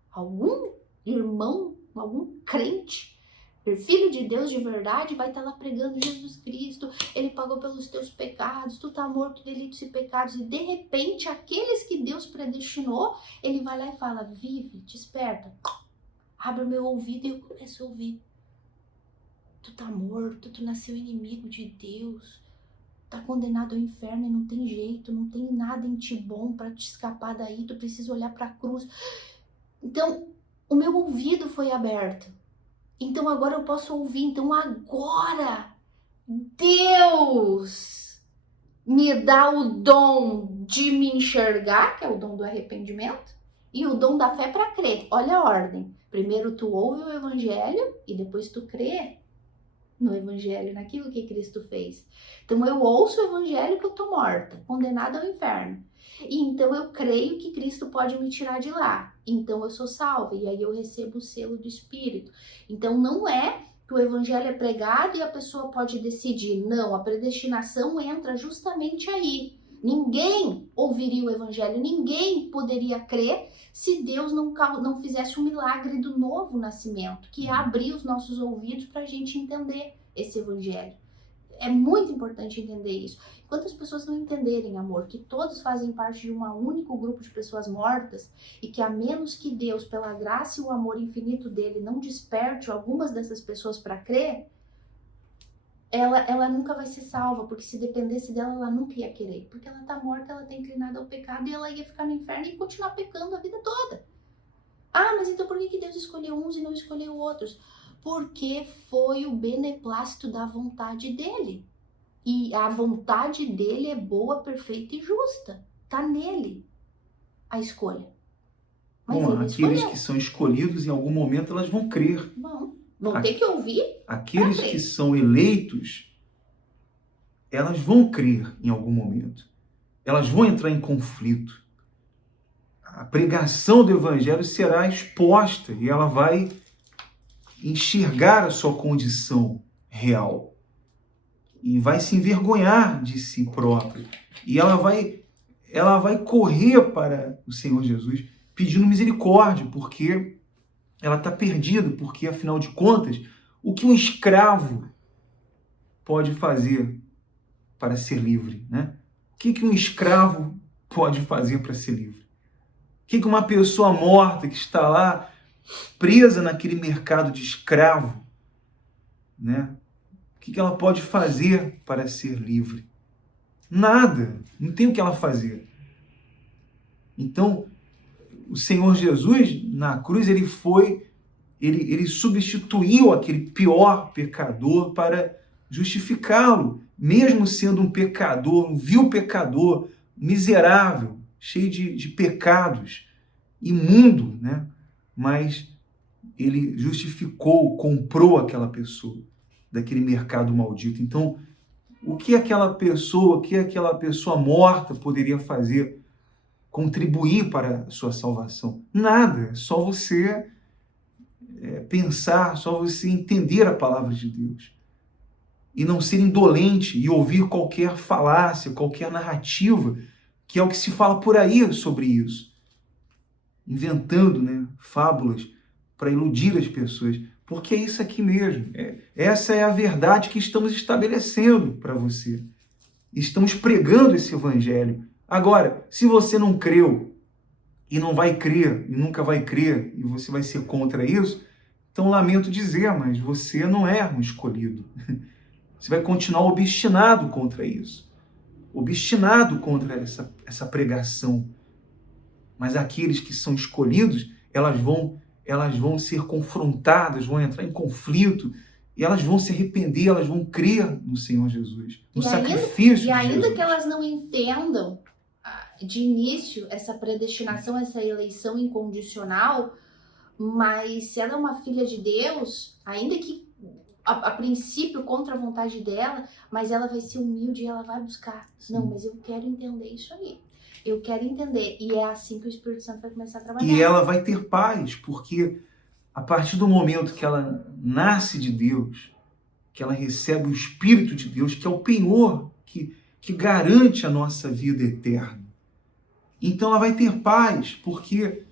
Algum irmão, algum crente, filho de Deus de verdade, vai estar lá pregando Jesus Cristo. Ele pagou pelos teus pecados, tu tá morto de delitos e pecados. E de repente, aqueles que Deus predestinou, ele vai lá e fala, vive, desperta. Abre o meu ouvido e eu começo a ouvir. Tu tá morto, tu nasceu inimigo de Deus, tá condenado ao inferno e não tem jeito, não tem nada em ti bom para te escapar daí, tu precisa olhar para a cruz. Então, o meu ouvido foi aberto. Então agora eu posso ouvir. Então agora Deus me dá o dom de me enxergar, que é o dom do arrependimento, e o dom da fé para crer. Olha a ordem. Primeiro tu ouve o Evangelho e depois tu crê no Evangelho, naquilo que Cristo fez. Então eu ouço o Evangelho que eu tô morta, condenada ao inferno. E então eu creio que Cristo pode me tirar de lá. Então eu sou salva e aí eu recebo o selo do Espírito. Então não é que o Evangelho é pregado e a pessoa pode decidir. Não, a predestinação entra justamente aí. Ninguém ouviria o Evangelho, ninguém poderia crer se Deus não fizesse um milagre do novo nascimento, que é abrir os nossos ouvidos para a gente entender esse Evangelho. É muito importante entender isso. Enquanto as pessoas não entenderem, amor, que todos fazem parte de um único grupo de pessoas mortas e que a menos que Deus, pela graça e o amor infinito dele, não desperte algumas dessas pessoas para crer, ela nunca vai ser salva, porque se dependesse dela, ela nunca ia querer. Porque ela tá morta, ela tá inclinada ao pecado e ela ia ficar no inferno e continuar pecando a vida toda. Ah, mas então por que Deus escolheu uns e não escolheu outros? Porque foi o beneplácito da vontade dele. E a vontade dele é boa, perfeita e justa. Tá nele a escolha. Mas bom, ele aqueles escolheu. que são escolhidos, em algum momento elas vão crer. Bom, vão ter que ouvir. Aqueles que são eleitos, elas vão crer em algum momento. Elas vão entrar em conflito. A pregação do evangelho será exposta e ela vai enxergar a sua condição real e vai se envergonhar de si própria. E ela vai correr para o Senhor Jesus pedindo misericórdia, porque ela está perdida, porque, afinal de contas, o que um escravo pode fazer para ser livre, né? O que um escravo pode fazer para ser livre? O que uma pessoa morta que está lá presa naquele mercado de escravo, né? O que ela pode fazer para ser livre? Nada. Não tem o que ela fazer. Então, o Senhor Jesus, na cruz, ele substituiu aquele pior pecador para justificá-lo, mesmo sendo um pecador, um vil pecador, miserável, cheio de pecados, imundo, né? Mas ele justificou, comprou aquela pessoa daquele mercado maldito. Então, o que aquela pessoa morta poderia fazer, contribuir para a sua salvação? Nada, é só você pensar, só você entender a palavra de Deus e não ser indolente e ouvir qualquer falácia, qualquer narrativa, que é o que se fala por aí sobre isso, inventando, né, fábulas para iludir as pessoas, porque é isso aqui mesmo, essa é a verdade que estamos estabelecendo para você, estamos pregando esse evangelho. Agora, se você não creu e não vai crer e nunca vai crer e você vai ser contra isso, então lamento dizer, mas você não é um escolhido. Você vai continuar obstinado contra isso, obstinado contra essa pregação. Mas aqueles que são escolhidos, elas vão ser confrontadas, vão entrar em conflito, e elas vão se arrepender, elas vão crer no Senhor Jesus, no sacrifício de Jesus. E ainda que elas não entendam de início essa predestinação, essa eleição incondicional, mas se ela é uma filha de Deus, ainda que a princípio contra a vontade dela, mas ela vai ser humilde e ela vai buscar. Sim. Não, mas eu quero entender isso aí. Eu quero entender. E é assim que o Espírito Santo vai começar a trabalhar. E ela vai ter paz, porque a partir do momento que ela nasce de Deus, que ela recebe o Espírito de Deus, que é o penhor que garante a nossa vida eterna. Então ela vai ter paz, porque,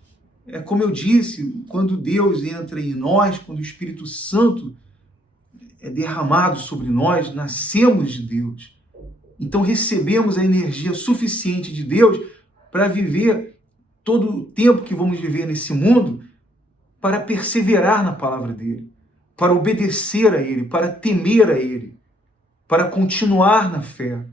como eu disse, quando Deus entra em nós, quando o Espírito Santo é derramado sobre nós, nascemos de Deus. Então recebemos a energia suficiente de Deus para viver todo o tempo que vamos viver nesse mundo, para perseverar na palavra dele, para obedecer a ele, para temer a ele, para continuar na fé.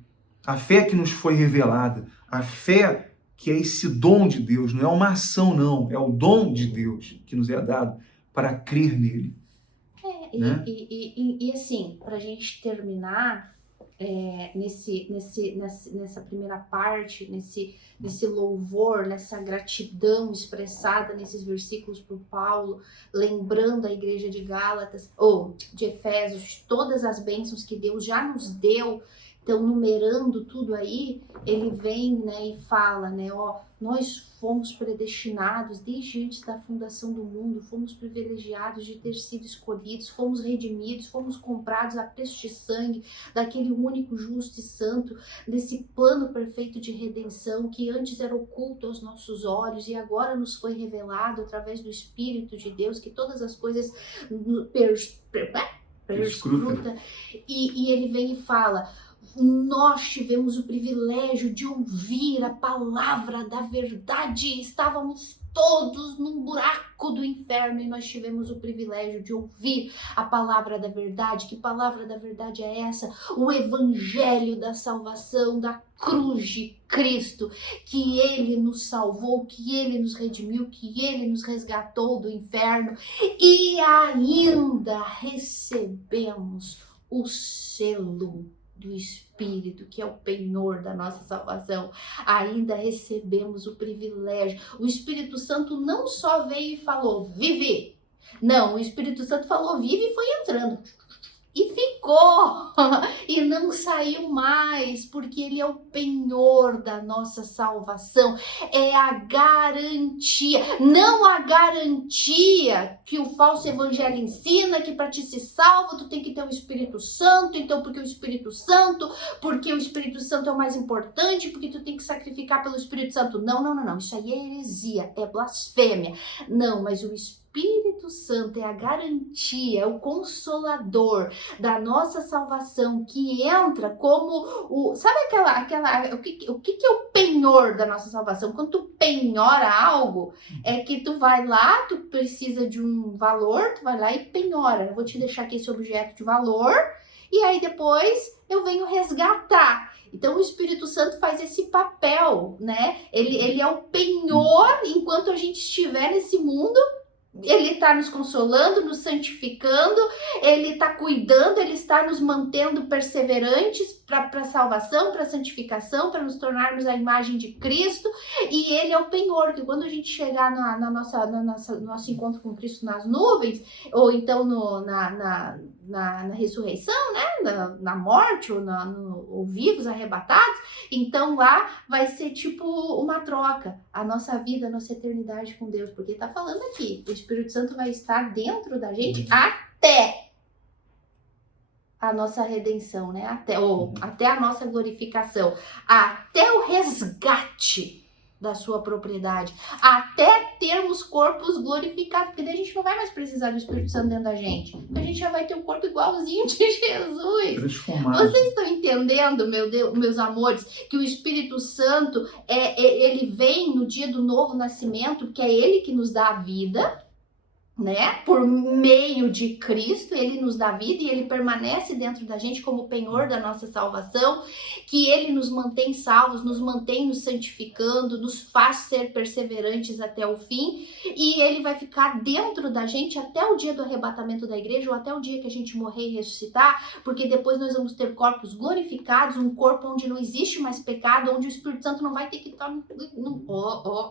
A fé que nos foi revelada, a fé que é esse dom de Deus, não é uma ação não, é o dom de Deus que nos é dado para crer nele. Né? E assim, para a gente terminar nessa primeira parte, nesse louvor, nessa gratidão expressada nesses versículos por Paulo, lembrando a igreja de Gálatas, ou de Efésios, todas as bênçãos que Deus já nos deu. Então, numerando tudo aí, ele vem, né, e fala, né, nós fomos predestinados desde antes da fundação do mundo, fomos privilegiados de ter sido escolhidos, fomos redimidos, fomos comprados a preço de sangue, daquele único justo e santo, desse plano perfeito de redenção que antes era oculto aos nossos olhos e agora nos foi revelado através do Espírito de Deus, que todas as coisas perscruta. E ele vem e fala: nós tivemos o privilégio de ouvir a palavra da verdade, estávamos todos num buraco do inferno e nós tivemos o privilégio de ouvir a palavra da verdade. Que palavra da verdade é essa? O evangelho da salvação, da cruz de Cristo, que ele nos salvou, que ele nos redimiu, que ele nos resgatou do inferno e ainda recebemos o selo do Espírito, que é o penhor da nossa salvação. Ainda recebemos o privilégio. O Espírito Santo não só veio e falou, vive. Não, o Espírito Santo falou, vive, e foi entrando. E ficou, e não saiu mais, porque ele é o penhor da nossa salvação, é a garantia, não a garantia que o falso evangelho ensina, que para te ser salvo tu tem que ter o Espírito Santo, então porque o Espírito Santo é o mais importante, porque tu tem que sacrificar pelo Espírito Santo. Não, isso aí é heresia, é blasfêmia. Não, mas o Espírito Santo é a garantia, é o consolador da nossa salvação, que entra como o... Sabe o que é o penhor da nossa salvação? Quando tu penhora algo, é que tu vai lá, tu precisa de um valor, tu vai lá e penhora. Eu vou te deixar aqui esse objeto de valor, e aí depois eu venho resgatar. Então o Espírito Santo faz esse papel, né? Ele é o penhor enquanto a gente estiver nesse mundo. Ele está nos consolando, nos santificando, ele está cuidando, ele está nos mantendo perseverantes para a salvação, para a santificação, para nos tornarmos a imagem de Cristo. E ele é o penhor, que quando a gente chegar no nosso encontro com Cristo nas nuvens, ou então na ressurreição, né? na morte, ou vivos, arrebatados, então lá vai ser tipo uma troca, a nossa vida, a nossa eternidade com Deus, porque está falando aqui, o Espírito Santo vai estar dentro da gente até a nossa redenção, né? Até a nossa glorificação, até o resgate da sua propriedade, até termos corpos glorificados, porque daí a gente não vai mais precisar do Espírito Santo dentro da gente, porque a gente já vai ter um corpo igualzinho de Jesus. Transformado. Vocês estão entendendo, meus amores, que o Espírito Santo, ele vem no dia do novo nascimento, porque é ele que nos dá a vida, né? Por meio de Cristo, ele nos dá vida e ele permanece dentro da gente como penhor da nossa salvação, que ele nos mantém salvos, nos mantém nos santificando, nos faz ser perseverantes até o fim, e ele vai ficar dentro da gente até o dia do arrebatamento da igreja, ou até o dia que a gente morrer e ressuscitar, porque depois nós vamos ter corpos glorificados, um corpo onde não existe mais pecado, onde o Espírito Santo não vai ter que estar...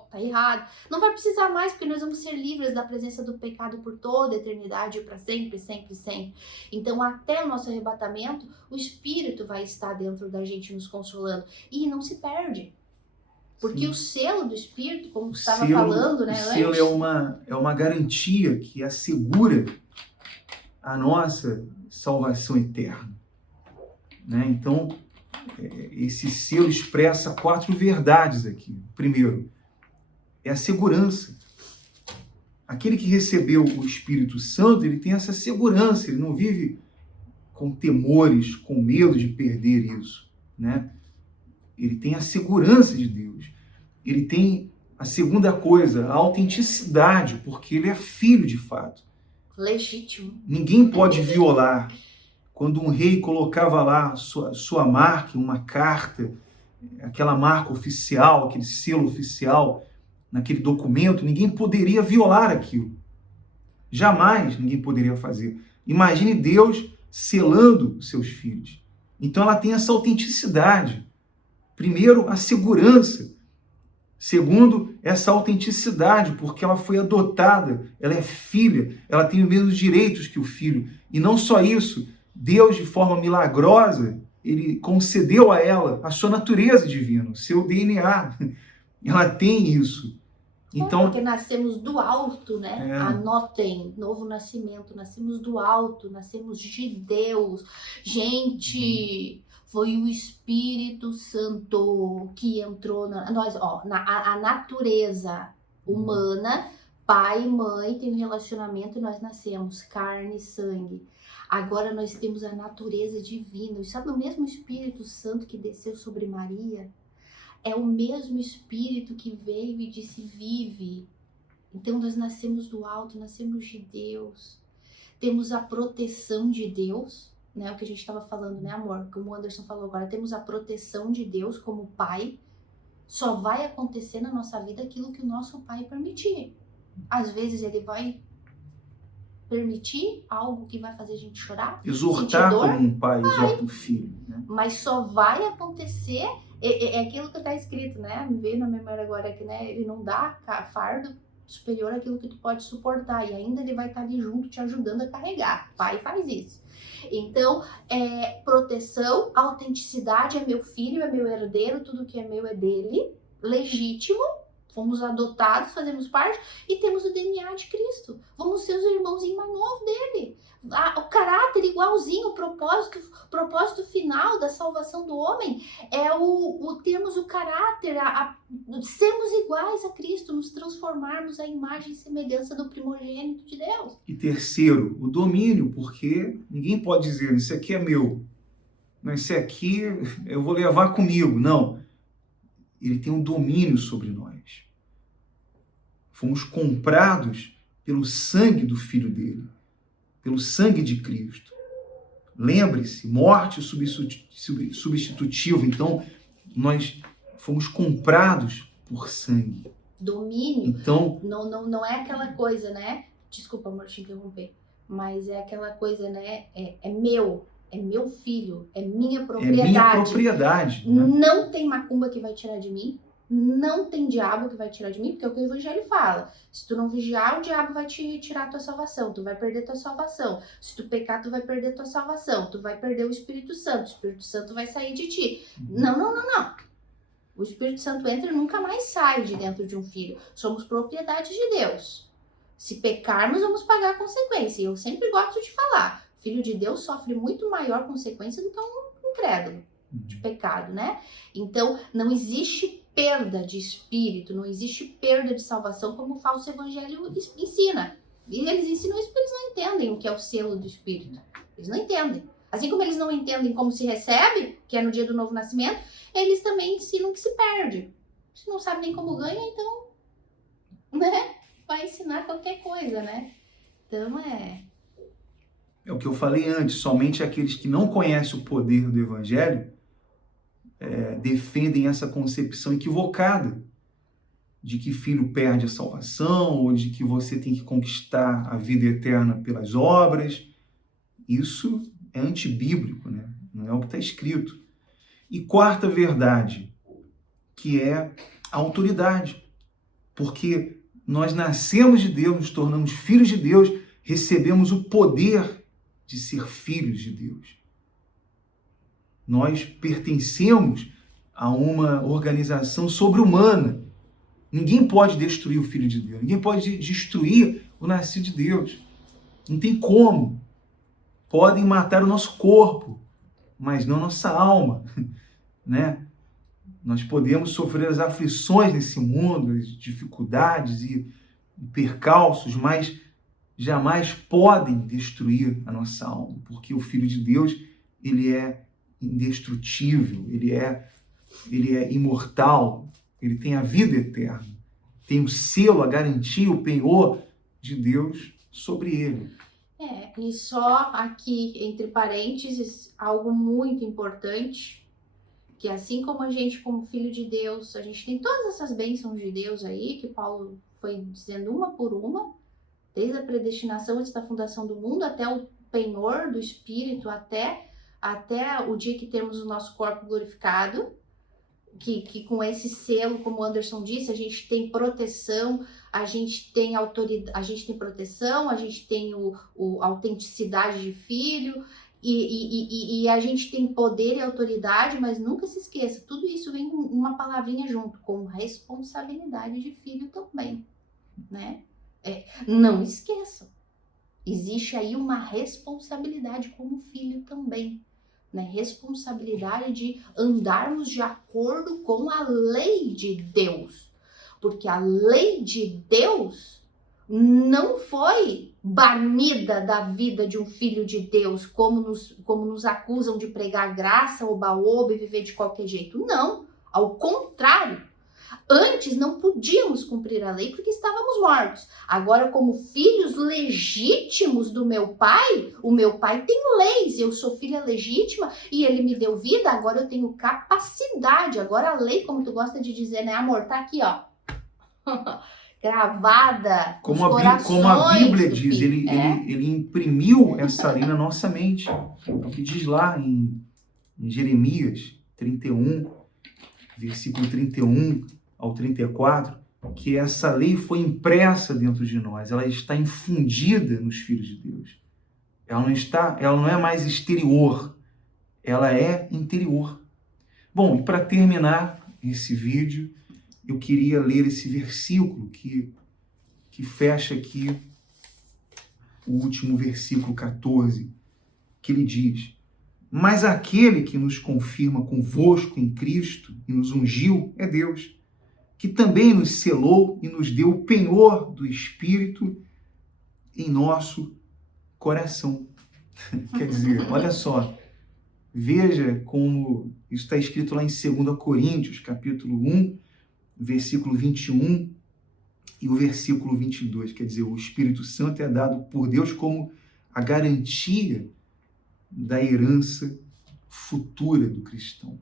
tá errado. Não vai precisar mais, porque nós vamos ser livres da presença do pecado por toda a eternidade, para sempre, sempre, sempre. Então, até o nosso arrebatamento, o Espírito vai estar dentro da gente nos consolando. E não se perde. Porque Sim. O selo do Espírito, como você estava falando, né, o selo é uma garantia que assegura a nossa salvação eterna. Né? Então, esse selo expressa 4 verdades aqui. Primeiro, é a segurança. Aquele que recebeu o Espírito Santo, ele tem essa segurança, ele não vive com temores, com medo de perder isso, né? Ele tem a segurança de Deus. Ele tem a segunda coisa, a autenticidade, porque ele é filho de fato. Legítimo. Ninguém pode violar. Quando um rei colocava lá sua marca, uma carta, aquela marca oficial, aquele selo oficial, naquele documento, ninguém poderia violar aquilo. Jamais ninguém poderia fazer. Imagine Deus selando seus filhos. Então ela tem essa autenticidade. Primeiro, a segurança. Segundo, essa autenticidade, porque ela foi adotada, ela é filha, ela tem os mesmos direitos que o filho. E não só isso, Deus, de forma milagrosa, ele concedeu a ela a sua natureza divina, o seu DNA. Ela tem isso. Então, porque nascemos do alto, né? Anotem, novo nascimento, nascemos do alto, nascemos de Deus. Gente, foi o Espírito Santo que entrou na natureza humana, pai e mãe tem um relacionamento e nós nascemos, carne e sangue. Agora nós temos a natureza divina. E sabe o mesmo Espírito Santo que desceu sobre Maria? É o mesmo Espírito que veio e disse, vive. Então nós nascemos do alto, nascemos de Deus. Temos a proteção de Deus, né? O que a gente estava falando, né, amor? Como o Anderson falou agora, temos a proteção de Deus como pai. Só vai acontecer na nossa vida aquilo que o nosso pai permitir. Às vezes ele vai permitir algo que vai fazer a gente chorar, exortar como um pai exorta um filho, né? Mas só vai acontecer... É aquilo que está escrito, né? Me veio na memória agora que, né, ele não dá fardo superior àquilo que tu pode suportar, e ainda ele vai estar ali junto te ajudando a carregar. O pai faz isso. Então, proteção, autenticidade, é meu filho, é meu herdeiro, tudo que é meu é dele, legítimo, fomos adotados, fazemos parte, e temos o DNA de Cristo. Vamos ser os irmãozinhos mais novos dele. O caráter igualzinho, o propósito final da salvação do homem é termos o caráter, sermos iguais a Cristo, nos transformarmos à imagem e semelhança do primogênito de Deus. E terceiro, o domínio, porque ninguém pode dizer, isso aqui é meu, não, isso aqui eu vou levar comigo. Não, ele tem um domínio sobre nós. Fomos comprados pelo sangue do Filho dele, pelo sangue de Cristo. Lembre-se, morte substitutiva. Então, nós fomos comprados por sangue. Domínio. Então, não é aquela coisa, né? Desculpa, amor, te interromper. Mas é aquela coisa, né? É meu filho, é minha propriedade. É minha propriedade. Né? Não tem macumba que vai tirar de mim. Não tem diabo que vai tirar de mim, porque é o que o evangelho fala. Se tu não vigiar, o diabo vai te tirar a tua salvação, tu vai perder tua salvação. Se tu pecar, tu vai perder tua salvação, tu vai perder o Espírito Santo vai sair de ti. Não. O Espírito Santo entra e nunca mais sai de dentro de um filho. Somos propriedade de Deus. Se pecarmos, vamos pagar a consequência. E eu sempre gosto de falar, filho de Deus sofre muito maior consequência do que um incrédulo de pecado, né? Então, não existe perda de espírito, não existe perda de salvação como o falso evangelho ensina. E eles ensinam isso porque eles não entendem o que é o selo do espírito. Eles não entendem. Assim como eles não entendem como se recebe, que é no dia do novo nascimento, eles também ensinam que se perde. Se não sabe nem como ganha, então, né? Vai ensinar qualquer coisa, né? Então é o que eu falei antes, somente aqueles que não conhecem o poder do evangelho defendem essa concepção equivocada de que filho perde a salvação ou de que você tem que conquistar a vida eterna pelas obras. Isso é antibíblico, né? Não é o que está escrito. E quarta verdade, que é a autoridade. Porque nós nascemos de Deus, nos tornamos filhos de Deus, recebemos o poder de ser filhos de Deus. Nós pertencemos a uma organização sobre-humana. Ninguém pode destruir o Filho de Deus. Ninguém pode destruir o nascido de Deus. Não tem como. Podem matar o nosso corpo, mas não nossa alma. Né? Nós podemos sofrer as aflições nesse mundo, as dificuldades e percalços, mas jamais podem destruir a nossa alma, porque o Filho de Deus, ele é indestrutível, ele é imortal, ele tem a vida eterna, tem o selo, a garantia, o penhor de Deus sobre ele. E só aqui, entre parênteses, algo muito importante, que assim como a gente, como filho de Deus, a gente tem todas essas bênçãos de Deus aí, que Paulo foi dizendo uma por uma, desde a predestinação antes da fundação do mundo, até o penhor do Espírito, até o dia que temos o nosso corpo glorificado, que com esse selo, como o Anderson disse, a gente tem proteção, a gente tem autoridade, a gente tem proteção, a gente tem a autenticidade de filho, e a gente tem poder e autoridade, mas nunca se esqueça, tudo isso vem com uma palavrinha junto, com responsabilidade de filho também, né? Não esqueçam, existe aí uma responsabilidade como filho também, né? Responsabilidade de andarmos de acordo com a lei de Deus, porque a lei de Deus não foi banida da vida de um filho de Deus, como nos acusam de pregar graça, oba-oba e viver de qualquer jeito. Não, ao contrário. Antes não podíamos cumprir a lei porque estávamos mortos. Agora, como filhos legítimos do meu pai, o meu pai tem leis, eu sou filha legítima e ele me deu vida, agora eu tenho capacidade. Agora a lei, como tu gosta de dizer, né, amor? Tá aqui, ó. Gravada como a Bíblia diz, ele imprimiu essa lei na nossa mente. É o que diz lá em Jeremias 31, versículo 31 ao 34, que essa lei foi impressa dentro de nós, ela está infundida nos filhos de Deus. Ela não é mais exterior, ela é interior. Bom, e para terminar esse vídeo, eu queria ler esse versículo que fecha aqui o último versículo 14, que ele diz: mas aquele que nos confirma convosco em Cristo e nos ungiu é Deus, que também nos selou e nos deu o penhor do Espírito em nosso coração. Quer dizer, olha só, veja como isso está escrito lá em 2 Coríntios, capítulo 1, versículo 21 e o versículo 22. Quer dizer, o Espírito Santo é dado por Deus como a garantia da herança futura do cristão.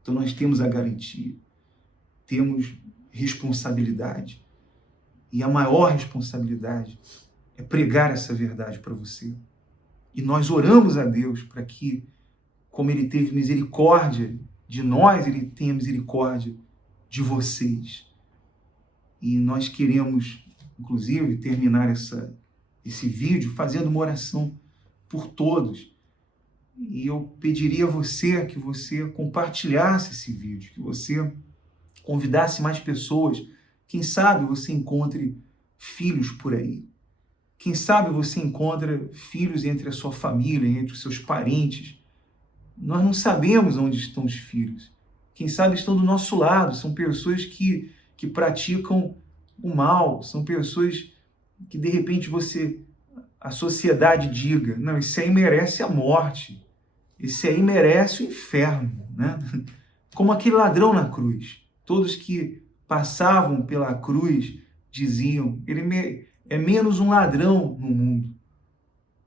Então nós temos a garantia, temos responsabilidade. E a maior responsabilidade é pregar essa verdade para você. E nós oramos a Deus para que, como Ele teve misericórdia de nós, Ele tenha misericórdia de vocês. E nós queremos, inclusive, terminar esse vídeo fazendo uma oração por todos. E eu pediria a você que você compartilhasse esse vídeo, que você convidasse mais pessoas. Quem sabe você encontre filhos por aí. Quem sabe você encontra filhos entre a sua família, entre os seus parentes. Nós não sabemos onde estão os filhos. Quem sabe estão do nosso lado. São pessoas que praticam o mal. São pessoas que, de repente, a sociedade diga: não, esse aí merece a morte. Esse aí merece o inferno, né? Como aquele ladrão na cruz. Todos que passavam pela cruz diziam: ele é menos um ladrão no mundo.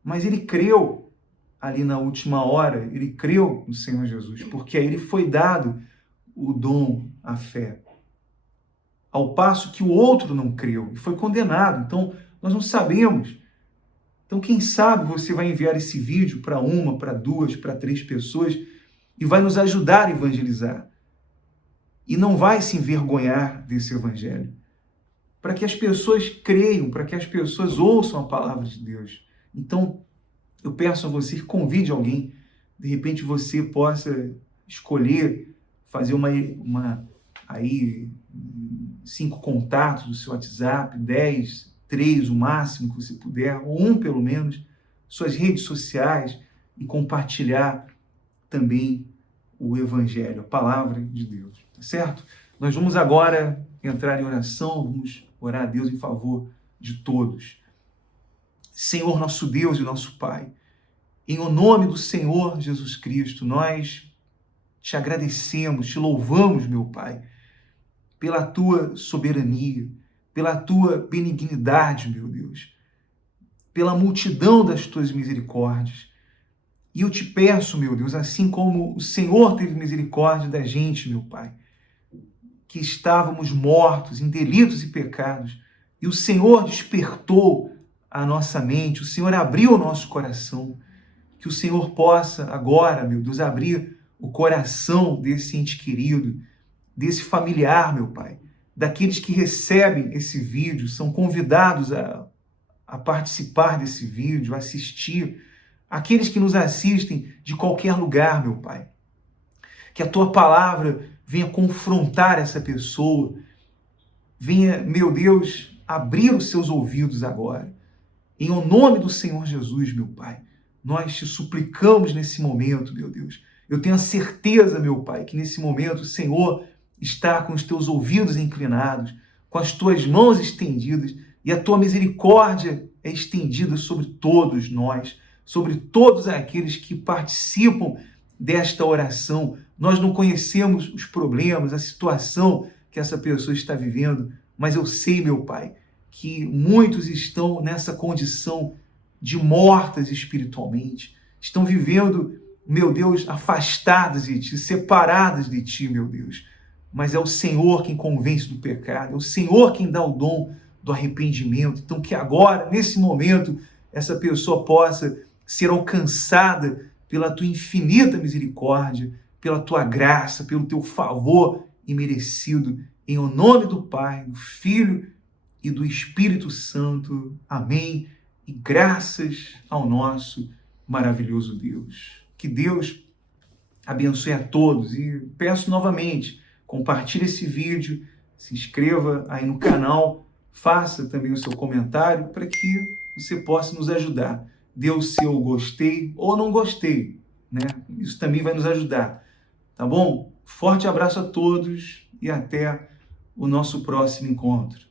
Mas ele creu ali na última hora, ele creu no Senhor Jesus, porque a ele foi dado o dom, a fé. Ao passo que o outro não creu e foi condenado. Então, nós não sabemos. Então, quem sabe você vai enviar esse vídeo para uma, para duas, para 3 pessoas e vai nos ajudar a evangelizar. E não vai se envergonhar desse evangelho. Para que as pessoas creiam, para que as pessoas ouçam a palavra de Deus. Então, eu peço a você que convide alguém. De repente você possa escolher fazer aí 5 contatos do seu WhatsApp, 10, 3 o máximo que você puder, ou 1 pelo menos, suas redes sociais, e compartilhar também o Evangelho, a palavra de Deus, tá certo? Nós vamos agora entrar em oração, vamos orar a Deus em favor de todos. Senhor, nosso Deus e nosso Pai, em o nome do Senhor Jesus Cristo, nós te agradecemos, te louvamos, meu Pai, pela tua soberania, pela tua benignidade, meu Deus, pela multidão das tuas misericórdias. E eu te peço, meu Deus, assim como o Senhor teve misericórdia da gente, meu Pai, que estávamos mortos em delitos e pecados, e o Senhor despertou a nossa mente, o Senhor abriu o nosso coração, que o Senhor possa agora, meu Deus, abrir o coração desse ente querido, desse familiar, meu Pai, daqueles que recebem esse vídeo, são convidados a participar desse vídeo, a assistir, aqueles que nos assistem de qualquer lugar, meu Pai. Que a tua palavra venha confrontar essa pessoa, venha, meu Deus, abrir os seus ouvidos agora. Em o nome do Senhor Jesus, meu Pai, nós te suplicamos nesse momento, meu Deus. Eu tenho a certeza, meu Pai, que nesse momento o Senhor está com os teus ouvidos inclinados, com as tuas mãos estendidas, e a tua misericórdia é estendida sobre todos nós, sobre todos aqueles que participam desta oração. Nós não conhecemos os problemas, a situação que essa pessoa está vivendo, mas eu sei, meu Pai, que muitos estão nessa condição de mortas espiritualmente, estão vivendo, meu Deus, afastadas de Ti, separadas de Ti, meu Deus. Mas é o Senhor quem convence do pecado, é o Senhor quem dá o dom do arrependimento. Então que agora, nesse momento, essa pessoa possa ser alcançada pela Tua infinita misericórdia, pela Tua graça, pelo Teu favor e merecido, em o nome do Pai, do Filho e do Espírito Santo. Amém. E graças ao nosso maravilhoso Deus. Que Deus abençoe a todos e peço novamente, compartilhe esse vídeo, se inscreva aí no canal, faça também o seu comentário para que você possa nos ajudar. Dê o seu gostei ou não gostei, né? Isso também vai nos ajudar, tá bom? Forte abraço a todos e até o nosso próximo encontro.